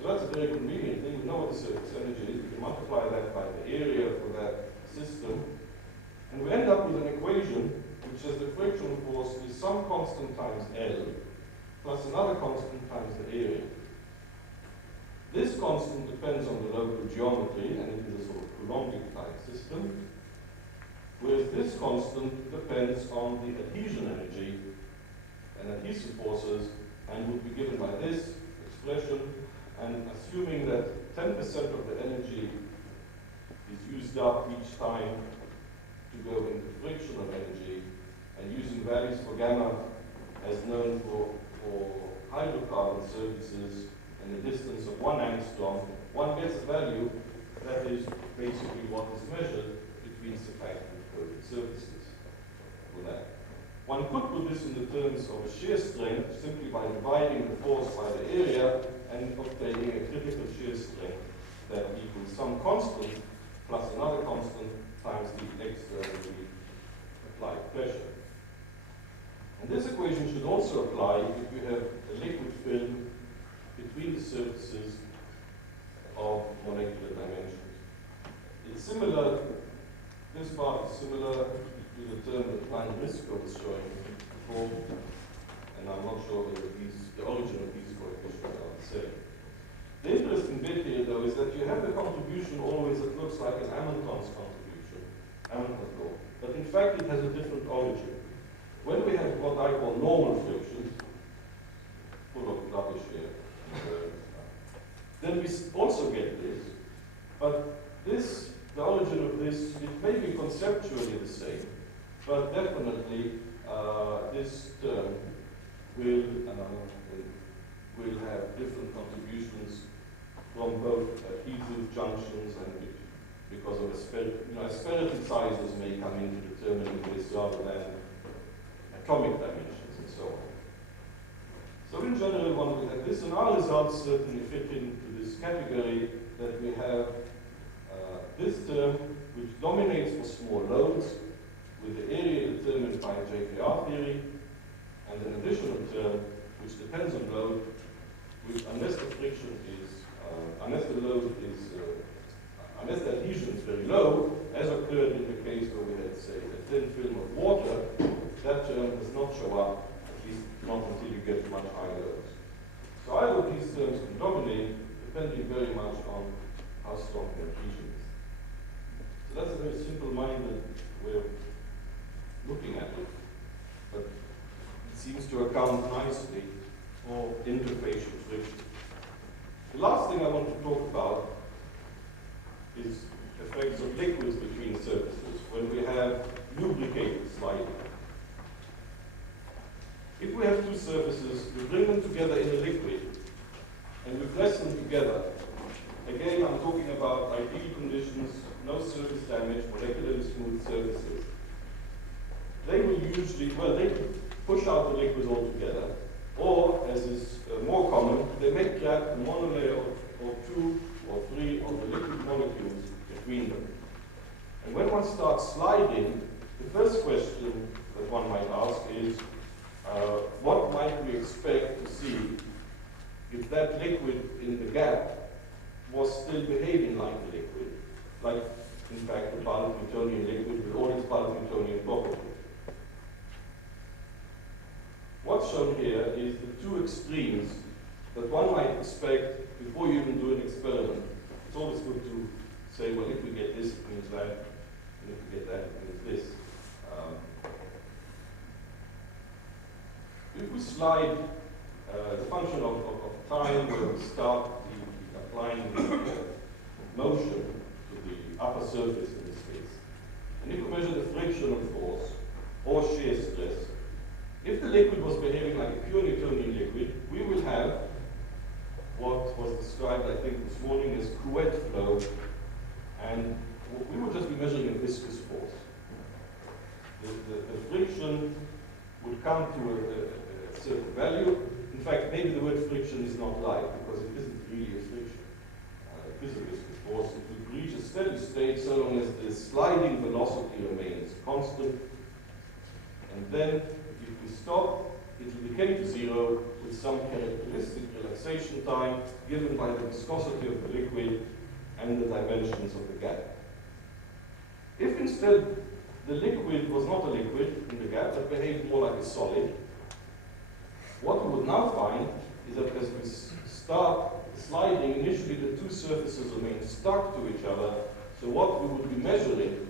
So that's a very convenient thing. We know what the surface energy is. We can multiply that by the area for that system, and we end up with an equation which says the frictional force is some constant times L plus another constant times the area. This constant depends on the local geometry, and it is a sort of Coulombic type system, whereas this constant depends on the adhesion energy and adhesive forces, and would be given by this expression. And assuming that 10% of the energy is used up each time to go into frictional energy, and using values for gamma as known for hydrocarbon surfaces and a distance of 1 angstrom, one gets a value that is basically what is measured between surfactant coated surfaces for that. One could put this in the terms of a shear strength simply by dividing the force by the area and obtaining a critical shear strength that equals some constant plus another constant times the externally applied pressure. And this equation should also apply if you have a liquid film between the surfaces of molecular dimensions. It's similar, this part is similar to the term that Klein Risco was showing before, and I'm not sure whether the origin of these coefficients are the same. The interesting bit here, though, is that you have a contribution always that looks like an Hamilton's contribution, Hamilton's law, but in fact it has a different origin. When we have what I call normal frictions, full of rubbish here, then we also get this, but this, the origin of this, it may be conceptually the same, but definitely this term will have different contributions from both adhesive junctions and because of asperity sizes may come into determining this rather than atomic dimensions and so on. So in general, one will have this, and our results certainly fit into this category that we have this term which dominates for small loads with the area determined by JKR theory, and an additional term which depends on load, which unless the friction is, unless the load is, unless the adhesion is very low, as occurred in the case where we had, say, a thin film of water, that term does not show up, at least not until you get to much higher loads. So either of these terms can dominate, depending very much on how strong the adhesion is. So that's a very simple-minded way of looking at it, but it seems to account nicely for interfacial friction. The last thing I want to talk about is effects of liquids between surfaces when we have lubricated sliding. If we have two surfaces, we bring them together in a liquid and we press them together. Again, I'm talking about ideal conditions, no surface damage, molecularly smooth surfaces. They will usually, well, they push out the liquid altogether, or, as is more common, they may trap a monolayer or two or three of the liquid molecules between them. And when one starts sliding, the first question that one might ask is, what might we expect to see if that liquid in the gap was still behaving like the liquid, like, in fact, the bulk Newtonian liquid with all its bulk Newtonian properties. What's shown here is the two extremes that one might expect before you even do an experiment. It's always good to say, well, if we get this, it means that. If you get that, it means this. If we slide the function of time where we start applying the motion to the upper surface in this case, and if we measure the frictional force or shear stress, if the liquid was behaving like a pure Newtonian liquid, we will have what was described, I think, this morning as couette flow, and we will just be measuring a viscous force. The friction would come to a certain value. In fact, maybe the word friction is not right, because it isn't really a friction. It is a viscous force. It would reach a steady state so long as the sliding velocity remains constant. And then, if we stop, it will decay to zero with some characteristic relaxation time given by the viscosity of the liquid and the dimensions of the gap. If instead the liquid was not a liquid in the gap, but behaved more like a solid, what we would now find is that as we start sliding, initially the two surfaces remain stuck to each other, so what we would be measuring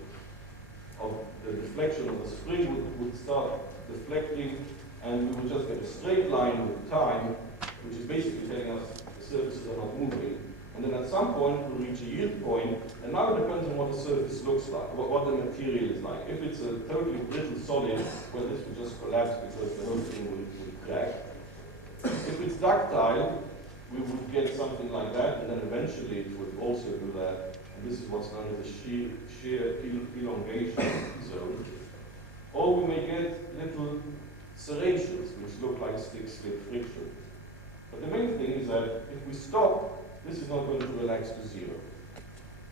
of the deflection of the spring would start deflecting, and we would just get a straight line with time, which is basically telling us the surfaces are not moving. And then at some point we'll reach a yield point, and now it depends on what the surface looks like, what the material is like. If it's a totally brittle solid, well, this will just collapse because the whole thing will crack. If it's ductile, we would get something like that, and then eventually it would also do that. And this is what's known as the shear elongation zone. Or we may get little serrations, which look like stick-slip friction. But the main thing is that if we stop, this is not going to relax to zero.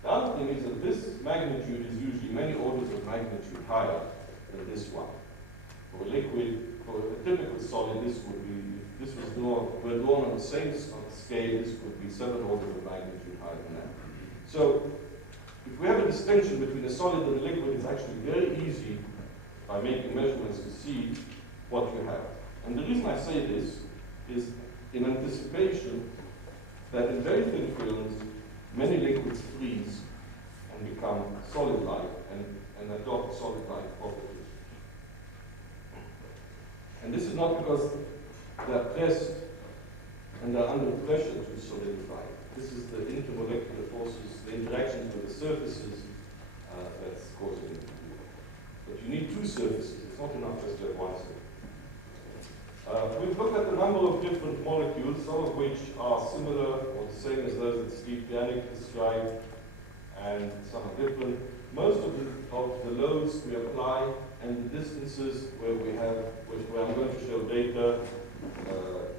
The other thing is that this magnitude is usually many orders of magnitude higher than this one. For a liquid, for a typical solid, this would be, if this was drawn on the same scale, this would be 7 orders of magnitude higher than that. So, if we have a distinction between a solid and a liquid, it's actually very easy by making measurements to see what you have. And the reason I say this is in anticipation that in very thin films, many liquids freeze and become solid-like and adopt solid-like properties. And this is not because they're pressed and they're under pressure to solidify. This is the intermolecular forces, the interactions with the surfaces that's causing it to do. But you need two surfaces. It's not enough just to have one surface. We've looked at a number of different molecules, some of which are similar or the same as those that Steve Bianic described, and some are different. Most of the loads we apply and the distances where I'm going to show data,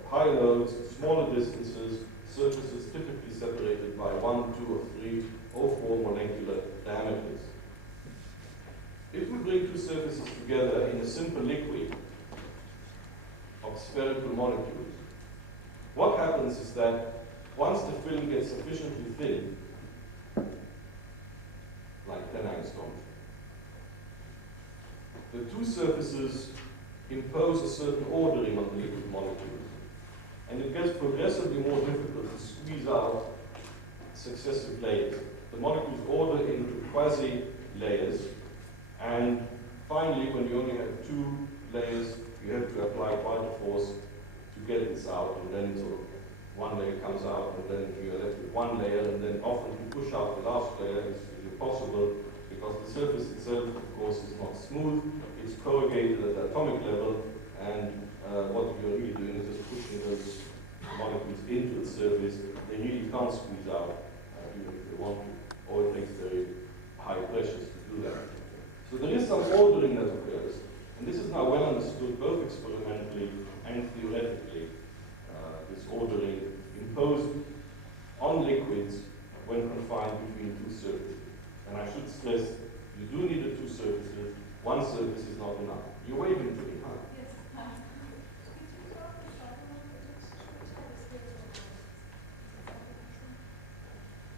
high loads, smaller distances, surfaces typically separated by 1, 2, or 3, or 4 molecular diameters. If we bring two surfaces together in a simple liquid of spherical molecules, what happens is that once the film gets sufficiently thin, like 10 angstroms, the two surfaces impose a certain ordering on the liquid molecules, and it gets progressively more difficult to squeeze out successive layers. The molecules order into quasi-layers, and finally, when you only have 2 layers, you have to apply quite a force to get this out, and then sort of one layer comes out, and then you're left with one layer, and then often to push out the last layer is impossible, because the surface itself, of course, is not smooth, it's corrugated at the atomic level, and what you're really doing is just pushing those molecules into the surface. They really can't squeeze out, even if they want to, or it takes very high pressures to do that. So there is some ordering that occurs, and this is now well understood both experimentally and theoretically, this ordering imposed on liquids when confined between two surfaces. And I should stress, you do need the two surfaces. One surface is not enough. You're waving to me, huh? Yes.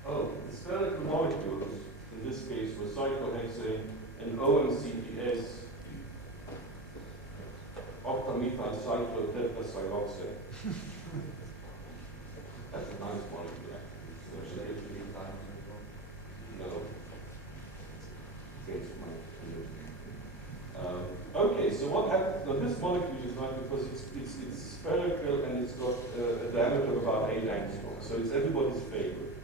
Oh, the spherical molecules, in this case, were cyclohexane and OMCTS, octamethyl cyclotetrasiloxane. That's a nice molecule, actually. No. Against my Now this molecule is nice because it's spherical and it's got a diameter of about 8 angstroms, so it's everybody's favorite.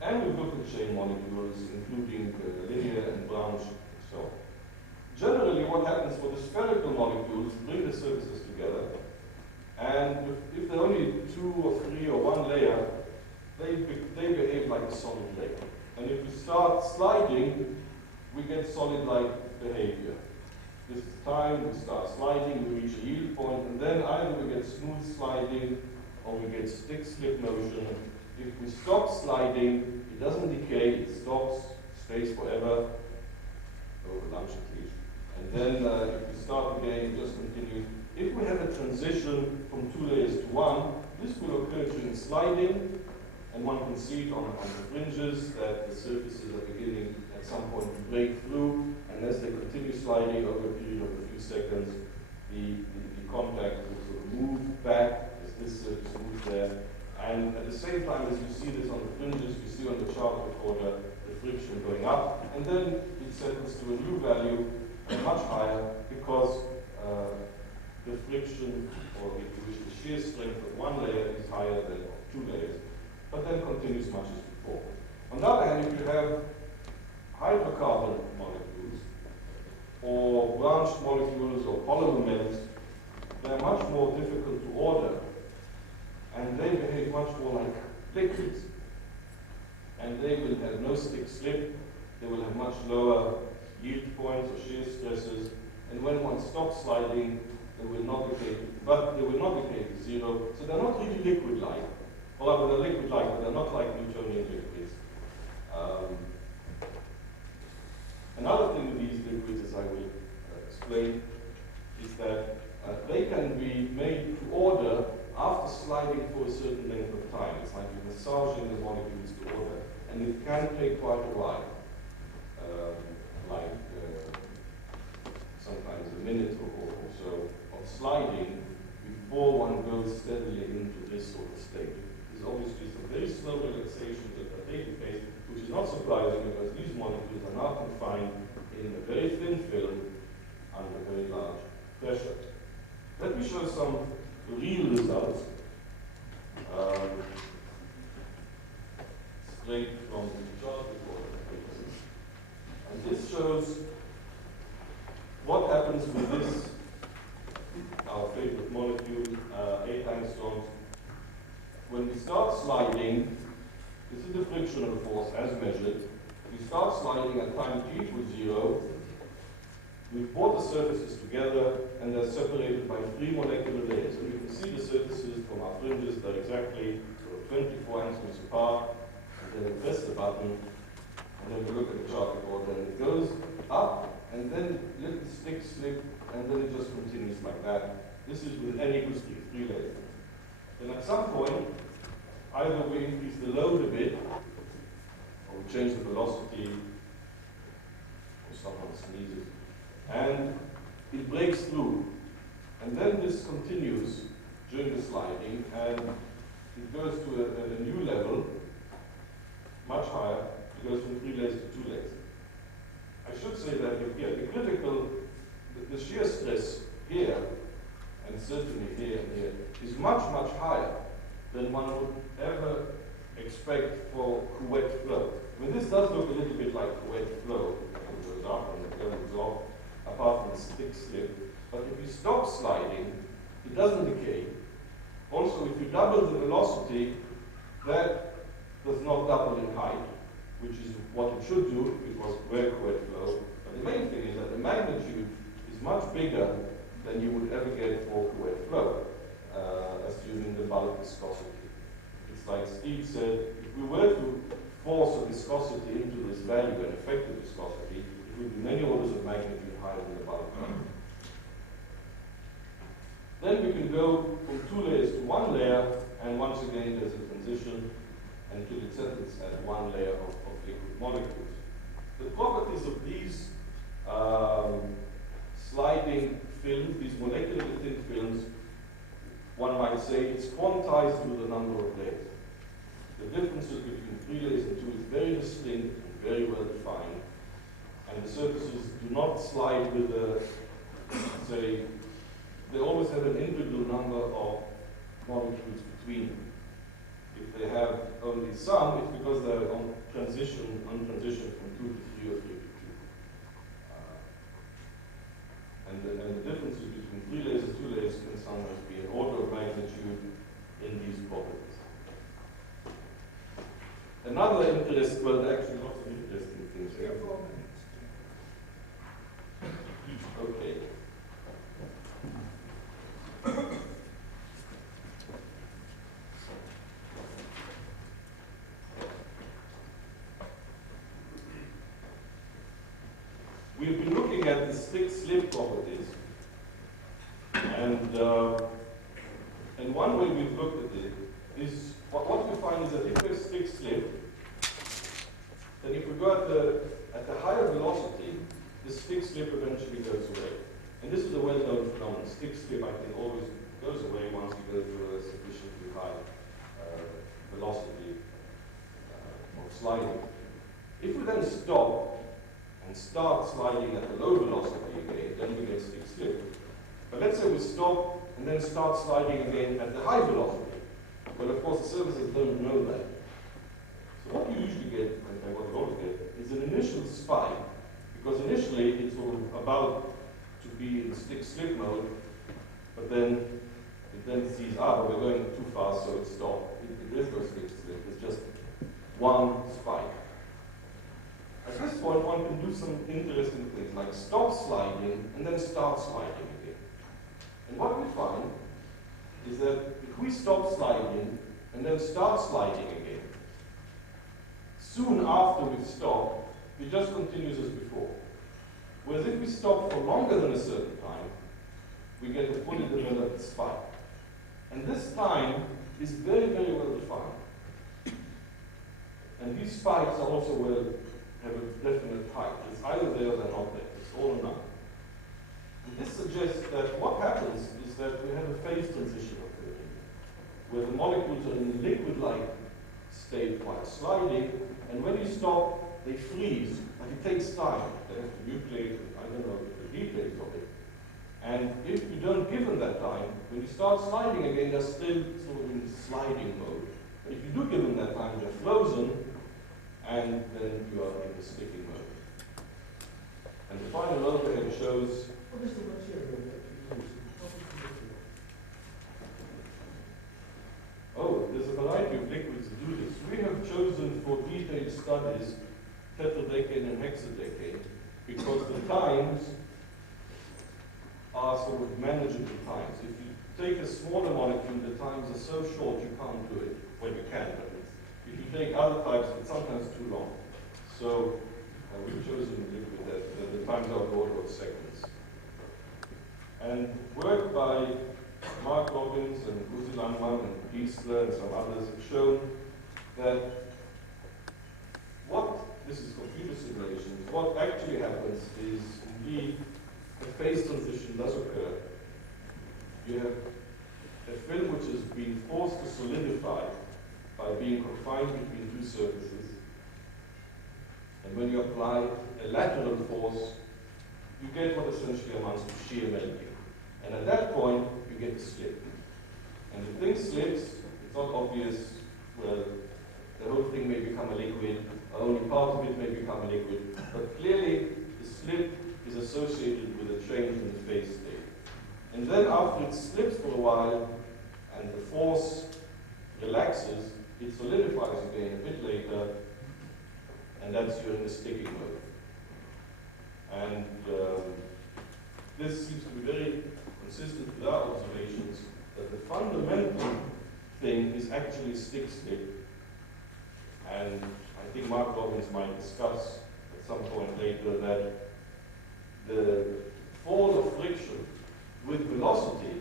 And we've looked at chain molecules, including linear and branch and so on. Generally, what happens for the spherical molecules, bring the surfaces together, and if they're only 2 or 3 or 1 layer, they behave like a solid layer. And if we start sliding, we get solid-like behavior. This is time, we start sliding, we reach a yield point, and then either we get smooth sliding or we get stick-slip motion. If we stop sliding, it doesn't decay, it stops, stays forever, over lunch at least. And then if we start again, it just continues. If we have a transition from 2 layers to 1, this will occur during sliding, and one can see it on the fringes that the surfaces are beginning at some point to break through, and as they continue sliding over a period of a few seconds, the contact will sort of move back as this surface moves there. And at the same time as you see this on the fringes, you see on the chart recorder the friction going up, and then it settles to a new value, much higher, because the friction, or if you wish, the shear strength of 1 layer is higher than 2 layers, but then continues much as before. On the other hand, if you have hydrocarbon molecules, or branched molecules, or polymer metals, they're much more difficult to order, and they behave much more like liquids. And they will have no stick-slip, they will have much lower yield points or shear stresses, and when one stops sliding, they will not decay, but they will not decay to 0, so they're not really liquid-like. Well, they're liquid-like, but they're not like Newtonian liquids. Another thing with these liquids, as I will explain, is that they can be made to order after sliding for a certain length of time. It's like you're massaging the molecules to order, and it can take quite a while, sometimes a minute or so of sliding before one goes steadily into this sort of state. There's obviously some very slow relaxations that are taking place, which is not surprising because these molecules are now confined in a very thin film under very large pressure. Let me show some real results straight from the chart recorder. And this shows what happens with this, our favorite molecule, 8 angstroms. When we start sliding, this is the frictional force as measured. We start sliding at time t equals 0. We've brought the surfaces together, and they're separated by 3 molecular layers. And you can see the surfaces from our fringes, they're exactly 24 angstroms apart. And then we press the button, and then we look at the chart recorder, and it goes up, and then little stick slip, and then it just continues like that. This is with n equals 3 layers. Then at some point, either we increase the load a bit, or we change the velocity, or someone sneezes, and it breaks through. And then this continues during the sliding, and it goes to a new level, much higher. It goes from 3 layers to 2 layers. I should say that the critical, the shear stress here, and certainly here and here, is much, much higher than one would ever expect for Couette flow. I mean, this does look a little bit like Couette flow. It goes up and it goes off, apart from the stick slip. But if you stop sliding, it doesn't decay. Also, if you double the velocity, that does not double in height, which is what it should do if it was Couette flow. But the main thing is that the magnitude is much bigger than you would ever get for Couette flow, assuming the bulk viscosity. It's like Steve said, if we were to force a viscosity into this value, an effective viscosity, it would be many orders of magnitude higher than the bulk. Then we can go from 2 layers to 1 layer, and once again there's a transition until it settles at 1 layer of liquid molecules. The properties of these sliding films, these molecularly thin films, one might say it's quantized with the number of layers. The differences between 3 layers and 2 is very distinct and very well defined. And the surfaces do not slide with a, say, they always have an integral number of molecules between them. If they have only some, it's because they're on transition from 2 to 3 or 3 to 2. And the differences between 3 layers and 2 layers can sometimes be an order of magnitude in these properties. Another interest, well, actually lots of interesting things here. Okay. We've been looking at the stick-slip properties, and one way we've looked at it is, what we find is that if we stick-slip, then if we go at the higher velocity, the stick-slip eventually goes away. And this is a well-known phenomenon. Stick-slip, I think, always goes away once you go to a sufficiently high velocity of sliding. If we then stop and start sliding at a low velocity again, then we get stick-slip. But let's say we stop and then start sliding again at the high velocity. Well, of course, the surfaces don't know that. So what you usually get, and what you always get, is an initial spike, because initially it's sort of about to be in stick-slip mode, but then it sees, but we're going too fast, so it stopped. It is no stick-slip, it's just one spike. At this point, one can do some interesting things, like stop sliding and then start sliding again. And what we find is that if we stop sliding and then start sliding again, soon after we stop, it just continues as before. Whereas if we stop for longer than a certain time, we get a fully developed spike. And this time is very, very well defined. And these spikes are also have a definite height. It's either there or they're not there. It's all or none. And this suggests that what happens is that we have a phase transition occurring, where the molecules are in a liquid-like state while sliding, and when you stop, they freeze. Like it takes time. They have to nucleate, I don't know the details of it. And if you don't give them that time, when you start sliding again, they're still sort of in sliding mode. But if you do give them that time, they're frozen, and then you are in the sticking mode. And the final overhead shows. What is the material that you use? Oh, there's a variety of liquids to do this. We have chosen for detailed studies tetradecane and hexadecane because the times are sort of manageable times. If you take a smaller molecule, the times are so short you can't do it. Well, you can, but if you take other types, it's sometimes too long. So we've chosen a liquid that the times are of the order of seconds. And work by Mark Robbins and Uzi Landman and Giesler and some others have shown that this is computer simulations, what actually happens is indeed a phase transition does occur. You have a film which is being forced to solidify by being confined between two surfaces. And when you apply a lateral force, you get what essentially amounts to shear melting. And at that point, you get a slip. And the thing slips, it's not obvious, well, the whole thing may become a liquid, or only part of it may become a liquid, but clearly the slip is associated with a change in the phase state. And then after it slips for a while, and the force relaxes, it solidifies again a bit later, and that's you're in the sticking mode. And this seems to be very consistent with our observations that the fundamental thing is actually stick-slip. And I think Mark Robbins might discuss at some point later that the fall of friction with velocity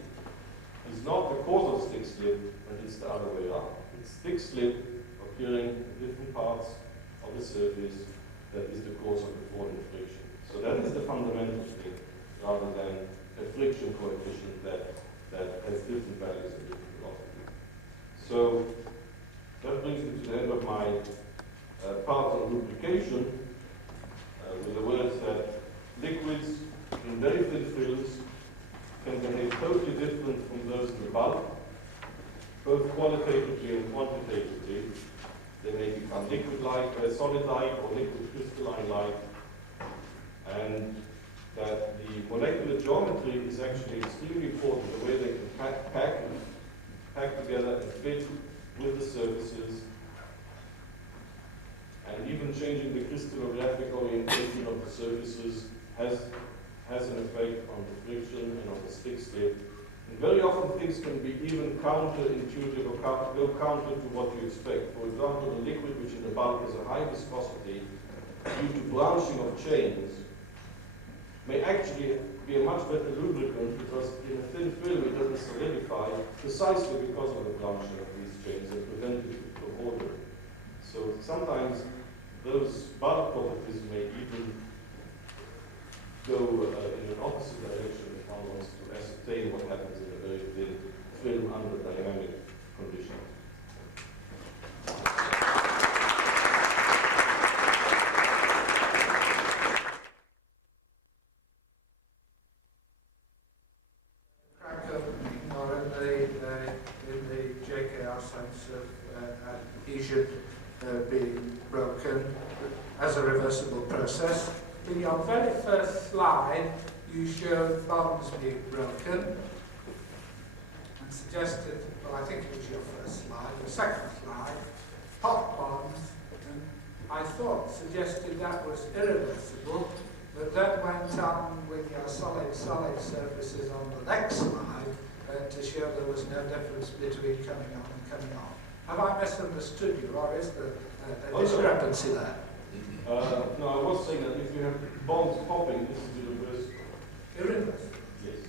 is not the cause of stick-slip, but it's the other way around. It's stick-slip occurring in different parts of the surface that is the cause of the fall in friction. So that is the fundamental thing, rather than a friction coefficient that has different values and different velocity. So that brings me to the end of my part on lubrication, with the words that in very thin films can behave totally different from those in the bulk, both qualitatively and quantitatively. They may become liquid-like, solid-like, or liquid crystalline-like, and that the molecular geometry is actually extremely important, the way they can pack together and fit with the surfaces, and even changing the crystallographic orientation of the surfaces has an effect on the friction and on the stick slip. And very often things can be even counterintuitive or go counter to what you expect. For example, the liquid, which in the bulk has a high viscosity, due to branching of chains, may actually be a much better lubricant because in a thin film it doesn't solidify precisely because of the branching of these chains and prevent it from ordering. So sometimes those bulk properties may even go in an opposite direction if one wants to ascertain what happens in a very thin film under dynamic conditions. Crack opening, or in the JKR sense of adhesion being broken as a reversible process. In your very first slide, you showed bonds being broken and suggested, well, I think it was your first slide, the second slide, hot bonds, and I thought suggested that was irreversible, but that went on with your solid surfaces on the next slide to show there was no difference between coming on and coming off. Have I misunderstood you, or is there a discrepancy there? No, I was saying that if you have bonds popping, this is irreversible. Irreversible? Yes.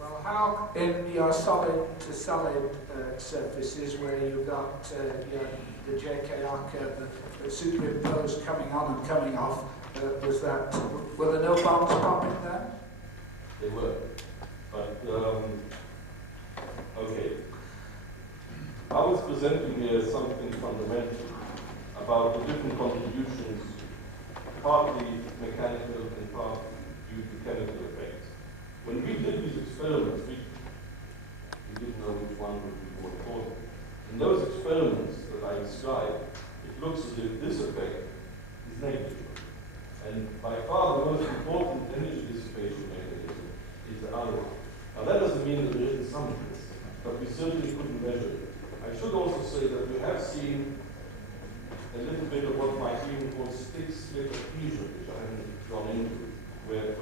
Well, how in your solid-to-solid surfaces where you've got the JKR curve superimposed coming on and coming off, were there no bonds popping there? They were. But, okay. I was presenting here something fundamental about the different contributions, partly mechanical and partly due to chemical effects. When we did these experiments, we didn't know which one would be more important. In those experiments that I described, it looks as if this effect is negligible. And by far the most important energy dissipation mechanism is the other one. Now that doesn't mean that there isn't some of this, but we certainly couldn't measure it. I should also say that we have seen a little bit of what might be even called stick-slip adhesion, which I haven't gone into, where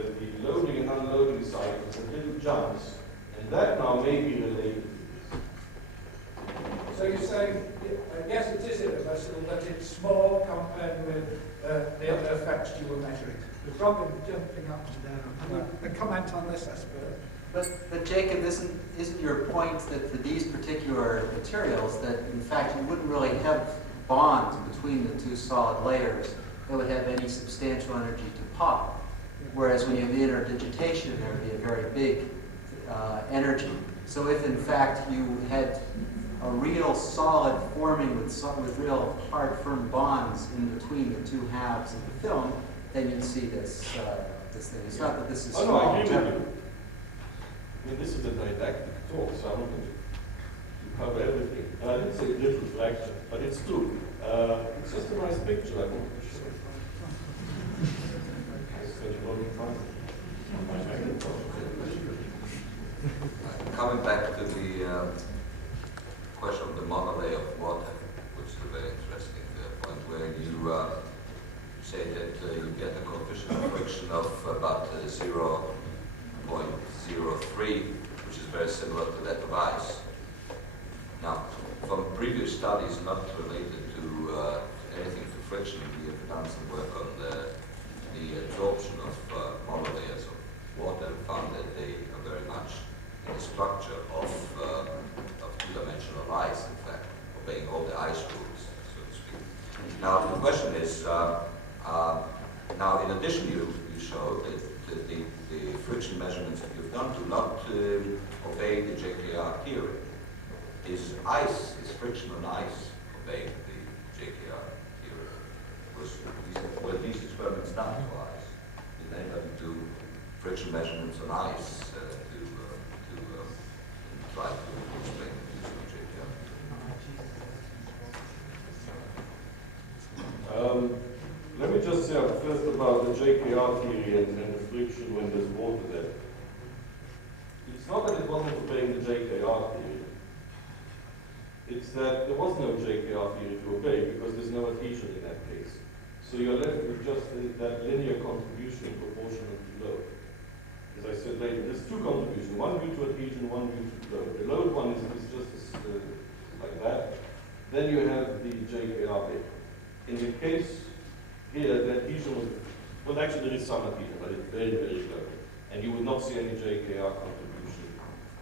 the loading and unloading cycles have little jumps, and that now may be related to this. So you're saying, yes, it is irreversible, but it's small compared with the other effects you were measuring. With Robin jumping up and down. A comment on this, I suppose. But Jacob, isn't your point that for these particular materials that in fact you wouldn't really have bonds between the two solid layers that would have any substantial energy to pop? Whereas when you have the interdigitation, there would be a very big energy. So if in fact you had a real solid forming with real hard, firm bonds in between the two halves of the film, then you'd see this thing. It's not that this is small. No, I agree with you. I mean, this is a didactic talk, so I'm not going to cover everything. I didn't say little fraction, but it's true. It's just a nice picture I wanted to show. Coming back to the question of the monolayer of water, which is a very interesting point, where you say that you get a coefficient of friction of about 0.03, which is very similar to that of ice. Now, from previous studies not related to anything to friction, we have done some work on the absorption of monolayers of water and found that they are very much in the structure of two-dimensional ice, in fact, obeying all the ice rules, so to speak. Now, the question is, now in addition you showed that the friction measurements that you've done do not obey the JKR theory. Is friction on ice obeying the JKR theory? Were these experiments done for ice? Did anybody do friction measurements on ice to try to explain the use of JKR. Let me just say first about the JKR theory and the friction when there's water there. It's not that it wasn't obeying the JKR theory. It's that there was no JKR theory to obey because there's no adhesion in that case. So you're left with just that linear contribution proportional to load. As I said later, there's two contributions, one due to adhesion, one due to load. The load one is just like that. Then you have the JKR bit. In the case here, the adhesion was, well actually there is some adhesion, but it's very, very low. And you would not see any JKR contribution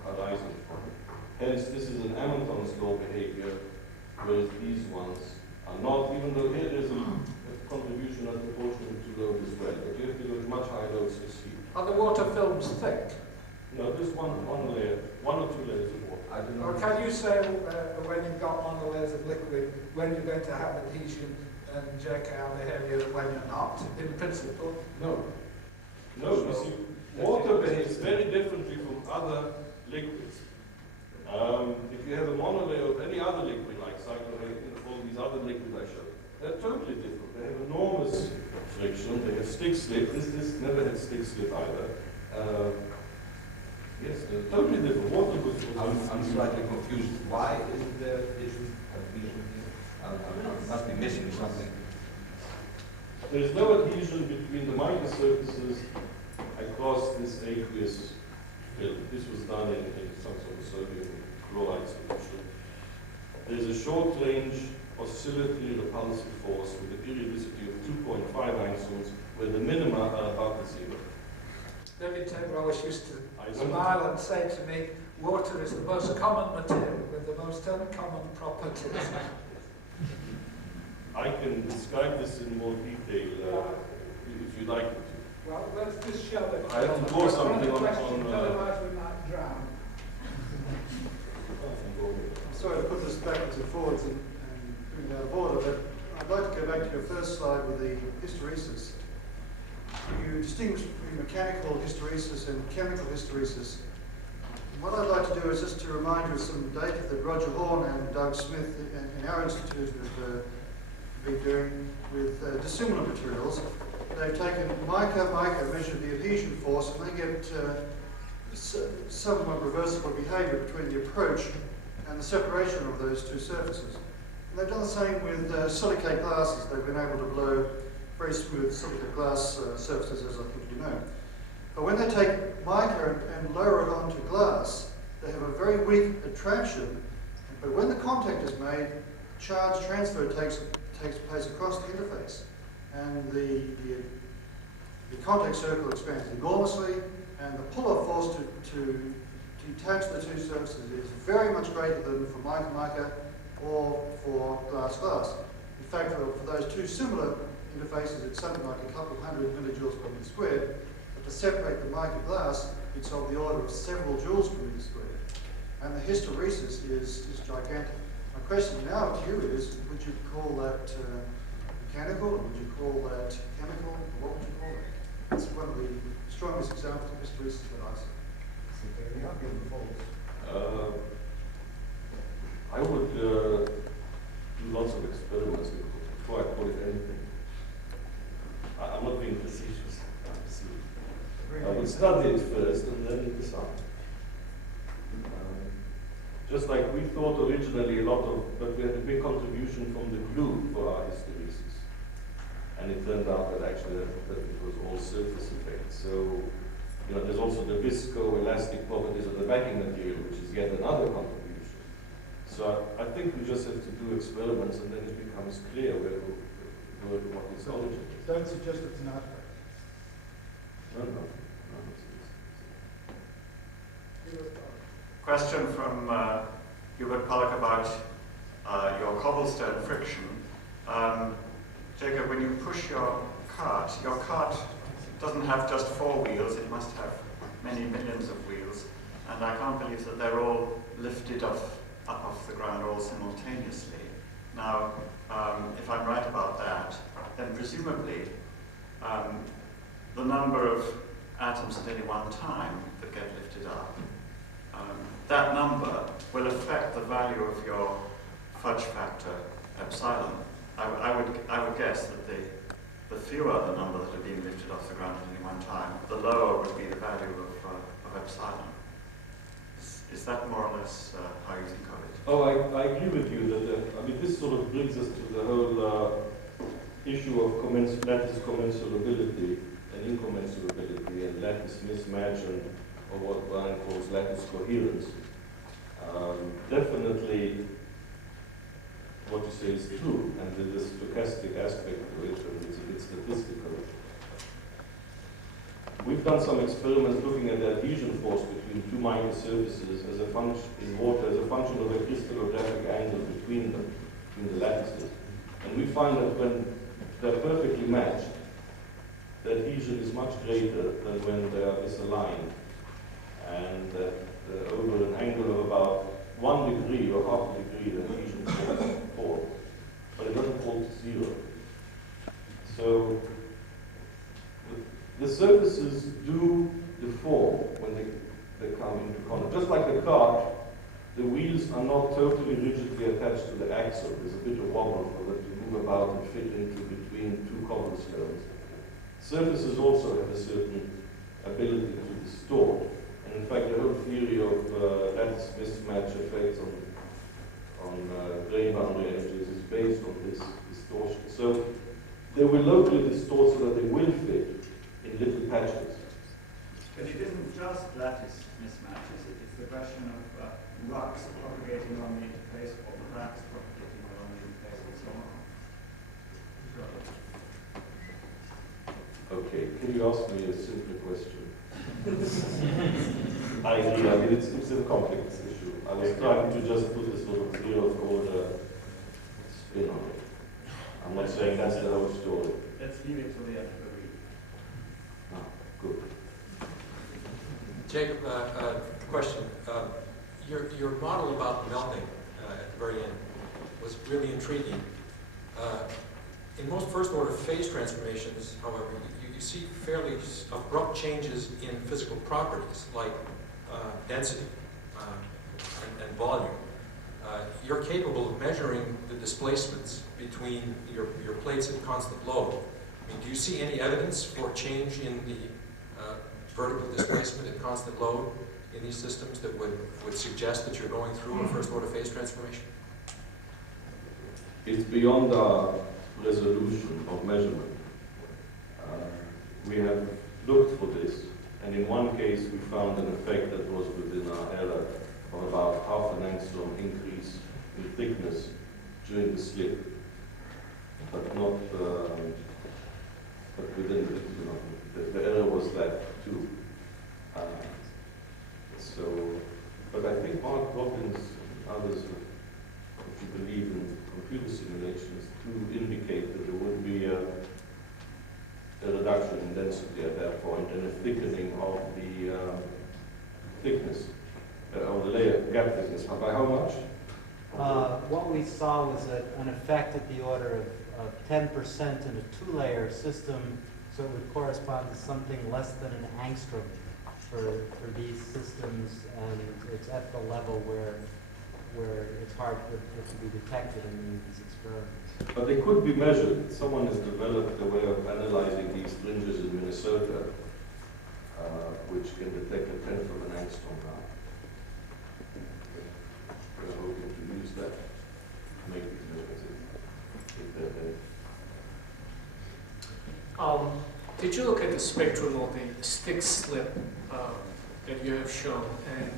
arising from it. Hence, this is an Hamilton's law behavior, whereas these ones are not, even though here there's a contribution as proportional to load as well. But you have to go to much higher loads to see. Are the water films thick? No, just one layer, one or two layers of water. I don't know. Or can you say when you've got monolayers of liquid, when you're going to have adhesion and JKR behavior and when you're not, in principle? No. No, you see, water behaves very differently from other liquids. If you have a monolayer of any other liquid, like cyclohexane, all these other liquids I showed, they're totally different. They have enormous friction, they have stick slip. This never had stick slip either. Yes, they're totally different. Water was... I'm slightly confused. Why isn't there adhesion here? I must be missing something. There is no adhesion between the microsurfaces across this aqueous film. This was done in some sort of sodium chloride solution. There is a short-range oscillatory repulsive force with a periodicity of 2.5 angstroms, where the minima are above the zero. David Taylor used to smile and say to me, water is the most common material with the most uncommon properties. I can describe this in more detail if you'd like me to. Well, let's just show the I have to pour something on otherwise we might drown. I'm sorry to put this backwards and forwards and bring it out of order, but I'd like to go back to your first slide with the hysteresis. You distinguish between mechanical hysteresis and chemical hysteresis. And what I'd like to do is just to remind you of some data that Roger Horn and Doug Smith in our institute have been doing with dissimilar materials. They've taken mica, measured the adhesion force, and they get somewhat reversible behavior between the approach and the separation of those two surfaces. And they've done the same with silicate glasses. They've been able to blow very smooth silicate glass surfaces, as I think you know. But when they take mica and lower it onto glass, they have a very weak attraction. But when the contact is made, charge transfer takes place across the interface. And the contact circle expands enormously, and the pull-off force to detach the two surfaces is very much greater than for mica or for glass. In fact, for those two similar interfaces, it's something like a couple of hundred millijoules per meter squared. But to separate the mica glass, it's of the order of several joules per meter squared. And the hysteresis is gigantic. My question now to you is, would you call that mechanical, or would you call that chemical, or what would you call that? It's one of the strongest examples of hysteresis that I see. I would do lots of experiments before I call it anything. I'm not being facetious. I would study it first and then decide. Just like we thought originally but we had a big contribution from the glue for our hysteresis. And it turned out that actually that it was all surface effect. So, there's also the viscoelastic properties of the backing material, which is yet another contribution. So I think we just have to do experiments and then it becomes clear what its origin is. Don't suggest it's an artifact. No. Question from Hubert Pollack about your cobblestone friction. Jacob, when you push your cart doesn't have just 4 wheels, it must have many millions of wheels. And I can't believe that they're all lifted up off the ground all simultaneously. Now, if I'm right about that, then presumably the number of atoms at any one time that get lifted up. That number will affect the value of your fudge factor epsilon. I would guess that the fewer the number that are being lifted off the ground at any one time, the lower would be the value of epsilon. Is that more or less how you think of it? Oh, I agree with you that, I mean, this sort of brings us to the whole issue of lattice commensurability and incommensurability and lattice mismatch and or what Brian calls lattice coherence. Definitely what you say is true, and the stochastic aspect to it, and it's a bit statistical. We've done some experiments looking at the adhesion force between two minor surfaces as a function in water, as a function of the crystallographic angle between them, between the lattices. And we find that when they're perfectly matched, the adhesion is much greater than when they are misaligned. And over an angle of about 1 degree or half a degree, the adhesion falls, but it doesn't fall to 0. So the surfaces do deform when they come into contact. Just like the cart, the wheels are not totally rigidly attached to the axle. There's a bit of wobble for them to move about and fit into between two cobblestones. Surfaces also have a certain ability to distort. And in fact, the whole theory of lattice mismatch effects on grain boundary edges is based on this distortion. So they will locally distort so that they will fit in little patches. But it isn't just lattice mismatches, it's the question of rocks propagating along the interface or cracks propagating along the interface and so on. Okay, can you ask me a simpler question? I agree, I mean, it's a complex issue. I was trying to just put a sort of zeroth order spin on it. I'm not saying that's the whole story. Let's leave it to the end of the week. Ah, good. Jacob, question. Your model about melting at the very end was really intriguing. In most first-order phase transformations, however, you see fairly abrupt changes in physical properties like density and volume. You're capable of measuring the displacements between your plates at constant load. I mean, do you see any evidence for change in the vertical displacement at constant load in these systems that would suggest that you're going through a first-order phase transformation? It's beyond our resolution of measurement. We have looked for this, and in one case we found an effect that was within our error of about half an angstrom increase in thickness during the slip, but not, but within, the error was that too. But I think Mark Robbins and others, if you believe in computer simulations, do indicate that there would be a reduction in density at that point and a thickening of the thickness, of the layer gap thickness. By how much? What we saw was an effect at the order of 10% in a two-layer system, so it would correspond to something less than an angstrom for these systems, and it's at the level where it's hard for it to be detected in these experiments. But they could be measured. Someone has developed a way of analyzing these fringes in Minnesota, which can detect a tenth of an angstrom now. We're hoping to use that to make these measurements if they're there. Did you look at the spectrum of the stick slip that you have shown, and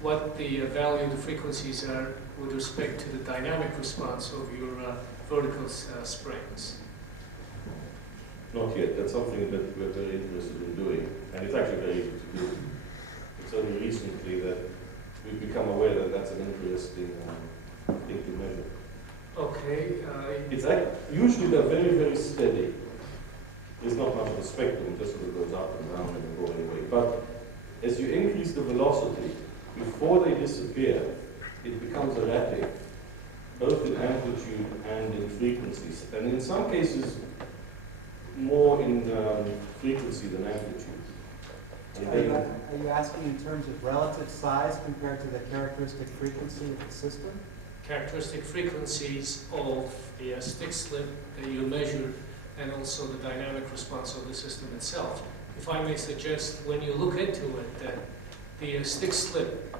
what the value of the frequencies are with respect to the dynamic response of your vertical springs? Not yet. That's something that we're very interested in doing, and it's actually very easy to do. It's only recently that we've become aware that that's an interesting thing to measure. Okay. Usually they're very, very steady. There's not much of a spectrum, it just sort of goes up and down and go away. But as you increase the velocity, before they disappear, it becomes erratic, both in amplitude and in frequencies. And in some cases, more in frequency than amplitude. And Are you asking in terms of relative size compared to the characteristic frequency of the system? Characteristic frequencies of the stick slip that you measured, and also the dynamic response of the system itself. If I may suggest, when you look into it, that the stick slip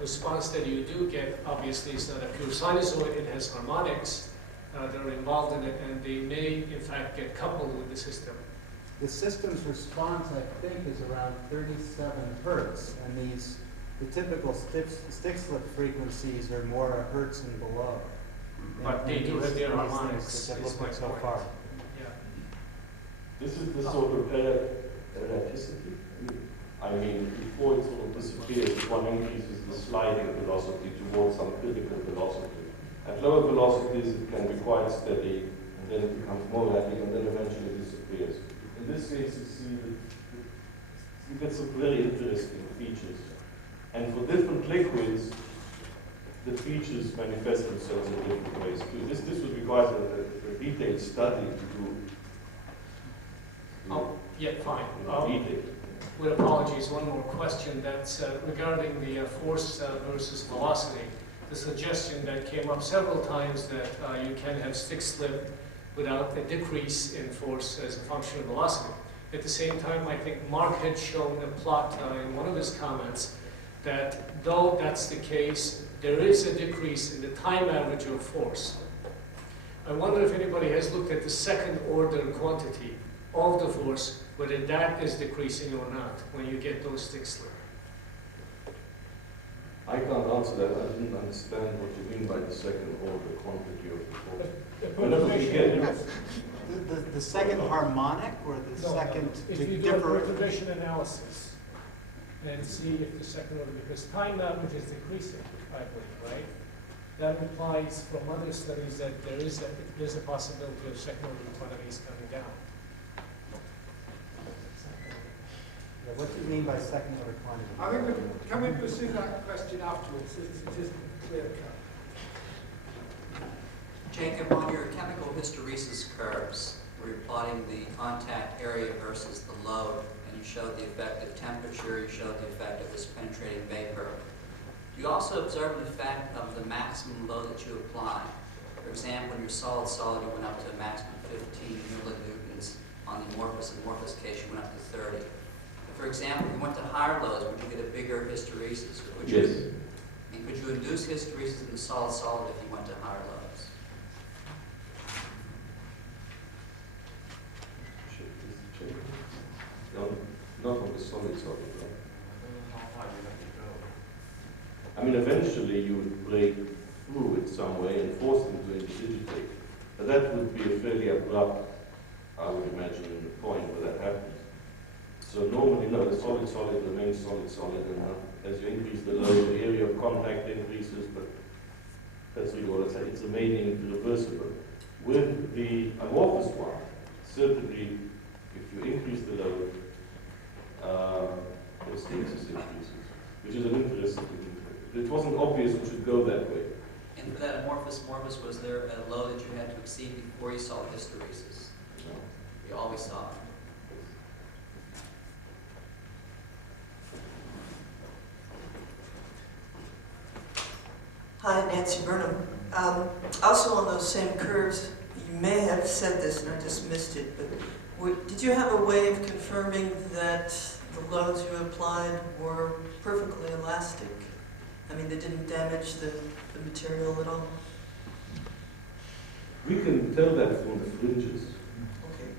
response that you do get, obviously, is not a pure sinusoid. It has harmonics that are involved in it, and they may, in fact, get coupled with the system. The system's response, I think, is around 37 hertz, and the typical stick slip frequencies are more a hertz and below. But they do have their harmonics. That look like so far. Yeah. this is the sort of erraticity. I mean, before it sort of disappears, one increases the sliding velocity towards some critical velocity. At lower velocities, it can be quite steady, and then it becomes more erratic, and then eventually disappears. In this case, you see that you get some very interesting features. And for different liquids, the features manifest themselves in different ways too. This would be quite a detailed study to do. Oh, yeah, fine. Detail. With apologies, one more question. That's regarding the force versus velocity. The suggestion that came up several times that you can have stick slip without a decrease in force as a function of velocity. At the same time, I think Mark had shown a plot in one of his comments that though that's the case, there is a decrease in the time average of force. I wonder if anybody has looked at the second order quantity of the force, whether that is decreasing or not when you get those stick slip. I can't answer that. I didn't understand what you mean by the second order quantity of the force. The second harmonic or the second if you do a perturbation analysis and see if the second order, because time average is decreasing, I believe, right? That implies from other studies that there's a possibility of second order quantities coming down. Yeah, what do you mean by second order quantity? I think can we pursue that question afterwards, since it isn't clear cut? Jacob, on your chemical hysteresis curves, where you're plotting the contact area versus the load, and you showed the effect of temperature, you showed the effect of this penetrating vapor. You also observed the effect of the maximum load that you apply. For example, when you're solid-solid, you went up to a maximum of 15 millinewtons. On the amorphous case, you went up to 30. For example, if you went to higher loads, would you get a bigger hysteresis? Yes. And could you induce hysteresis in the solid-solid if you went to higher loads? Not on the solid. I mean, eventually you would break through it some way and force them to indigitate. But that would be a fairly abrupt, I would imagine, point where that happens. So normally, no, the solid remains solid, and as you increase the load, the area of contact increases, but that's really what I say. It's remaining reversible. With the amorphous one, certainly, if you increase the load, the hysteresis increases, which is an interesting thing. It wasn't obvious it should go that way. And for that amorphous, was there a load that you had to exceed before you saw hysteresis? No. You always saw it. Hi, Nancy Burnham. Also on those same curves, you may have said this and I just missed it, but did you have a way of confirming that the loads you applied were perfectly elastic? I mean, they didn't damage the material at all? We can tell that from the fringes. Okay.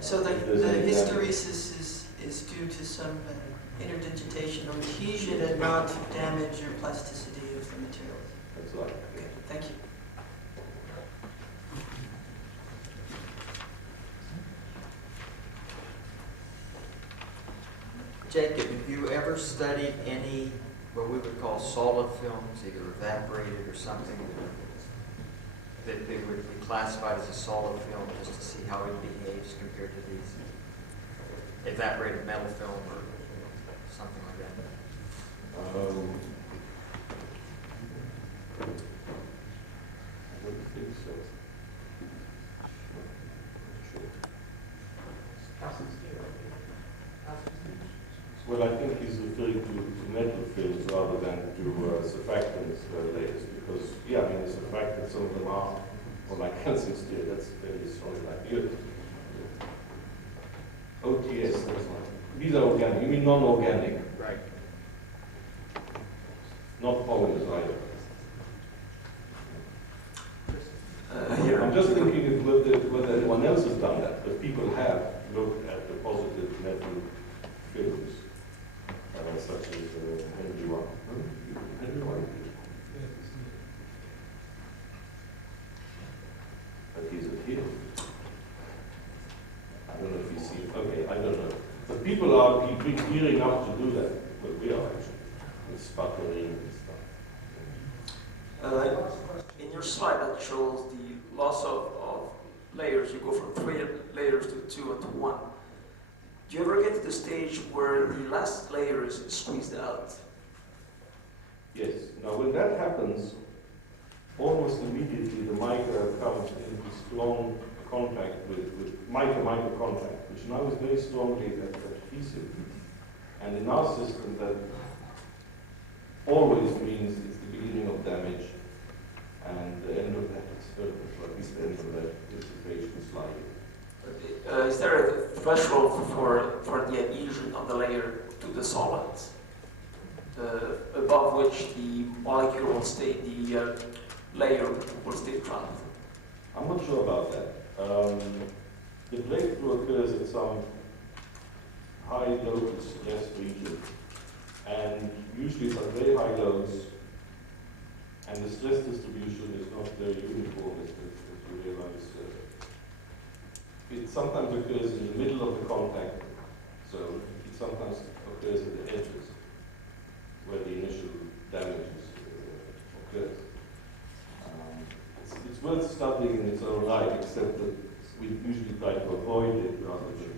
So the hysteresis is due to some interdigitation or adhesion and not damage or plasticity of the material? That's right. Okay, thank you. Jacob, have you ever studied any what we would call solid films, either evaporated or something, that they would be classified as a solid film, just to see how it behaves compared to these evaporated metal film or something like that? I wouldn't think so. Not sure. Well, I think he's referring to metal films rather than to surfactants layers, because, yeah, I mean, the surfactants, some of them are, well, like calcium steel, that's very solid like you. OTS, that's one. These are organic. You mean non-organic? Right. Not polymers either. Here. I'm just thinking if whether anyone else has done that, but people have looked at deposited metal films, such as Henry White. Henry White. But he's appealed. I don't know if he's seen. Okay, I don't know. But people are gearing up to do that. But we are actually with sputtering and stuff. In your slide that shows the loss of layers, you go from 3 layers to 2 and to 1. Do you ever get to the stage where the last layer is squeezed out? Yes. Now, when that happens, almost immediately the mica comes into strong contact with mica contact, which now is very strongly adhesive. And in our system, that always means it's the beginning of damage and the end of that experiment, or at least the end of that dissipation sliding. Is there a threshold for the adhesion of the layer to the solid, above which the molecule will stay, the layer will stay trapped? I'm not sure about that. The breakthrough occurs at some high local stress region, and usually it's at very high lows, and the stress distribution is not very uniform, as you realize. It sometimes occurs in the middle of the contact zone. It sometimes occurs at the edges, where the initial damage occurs. It's worth studying in its own right, except that we usually try to avoid it rather than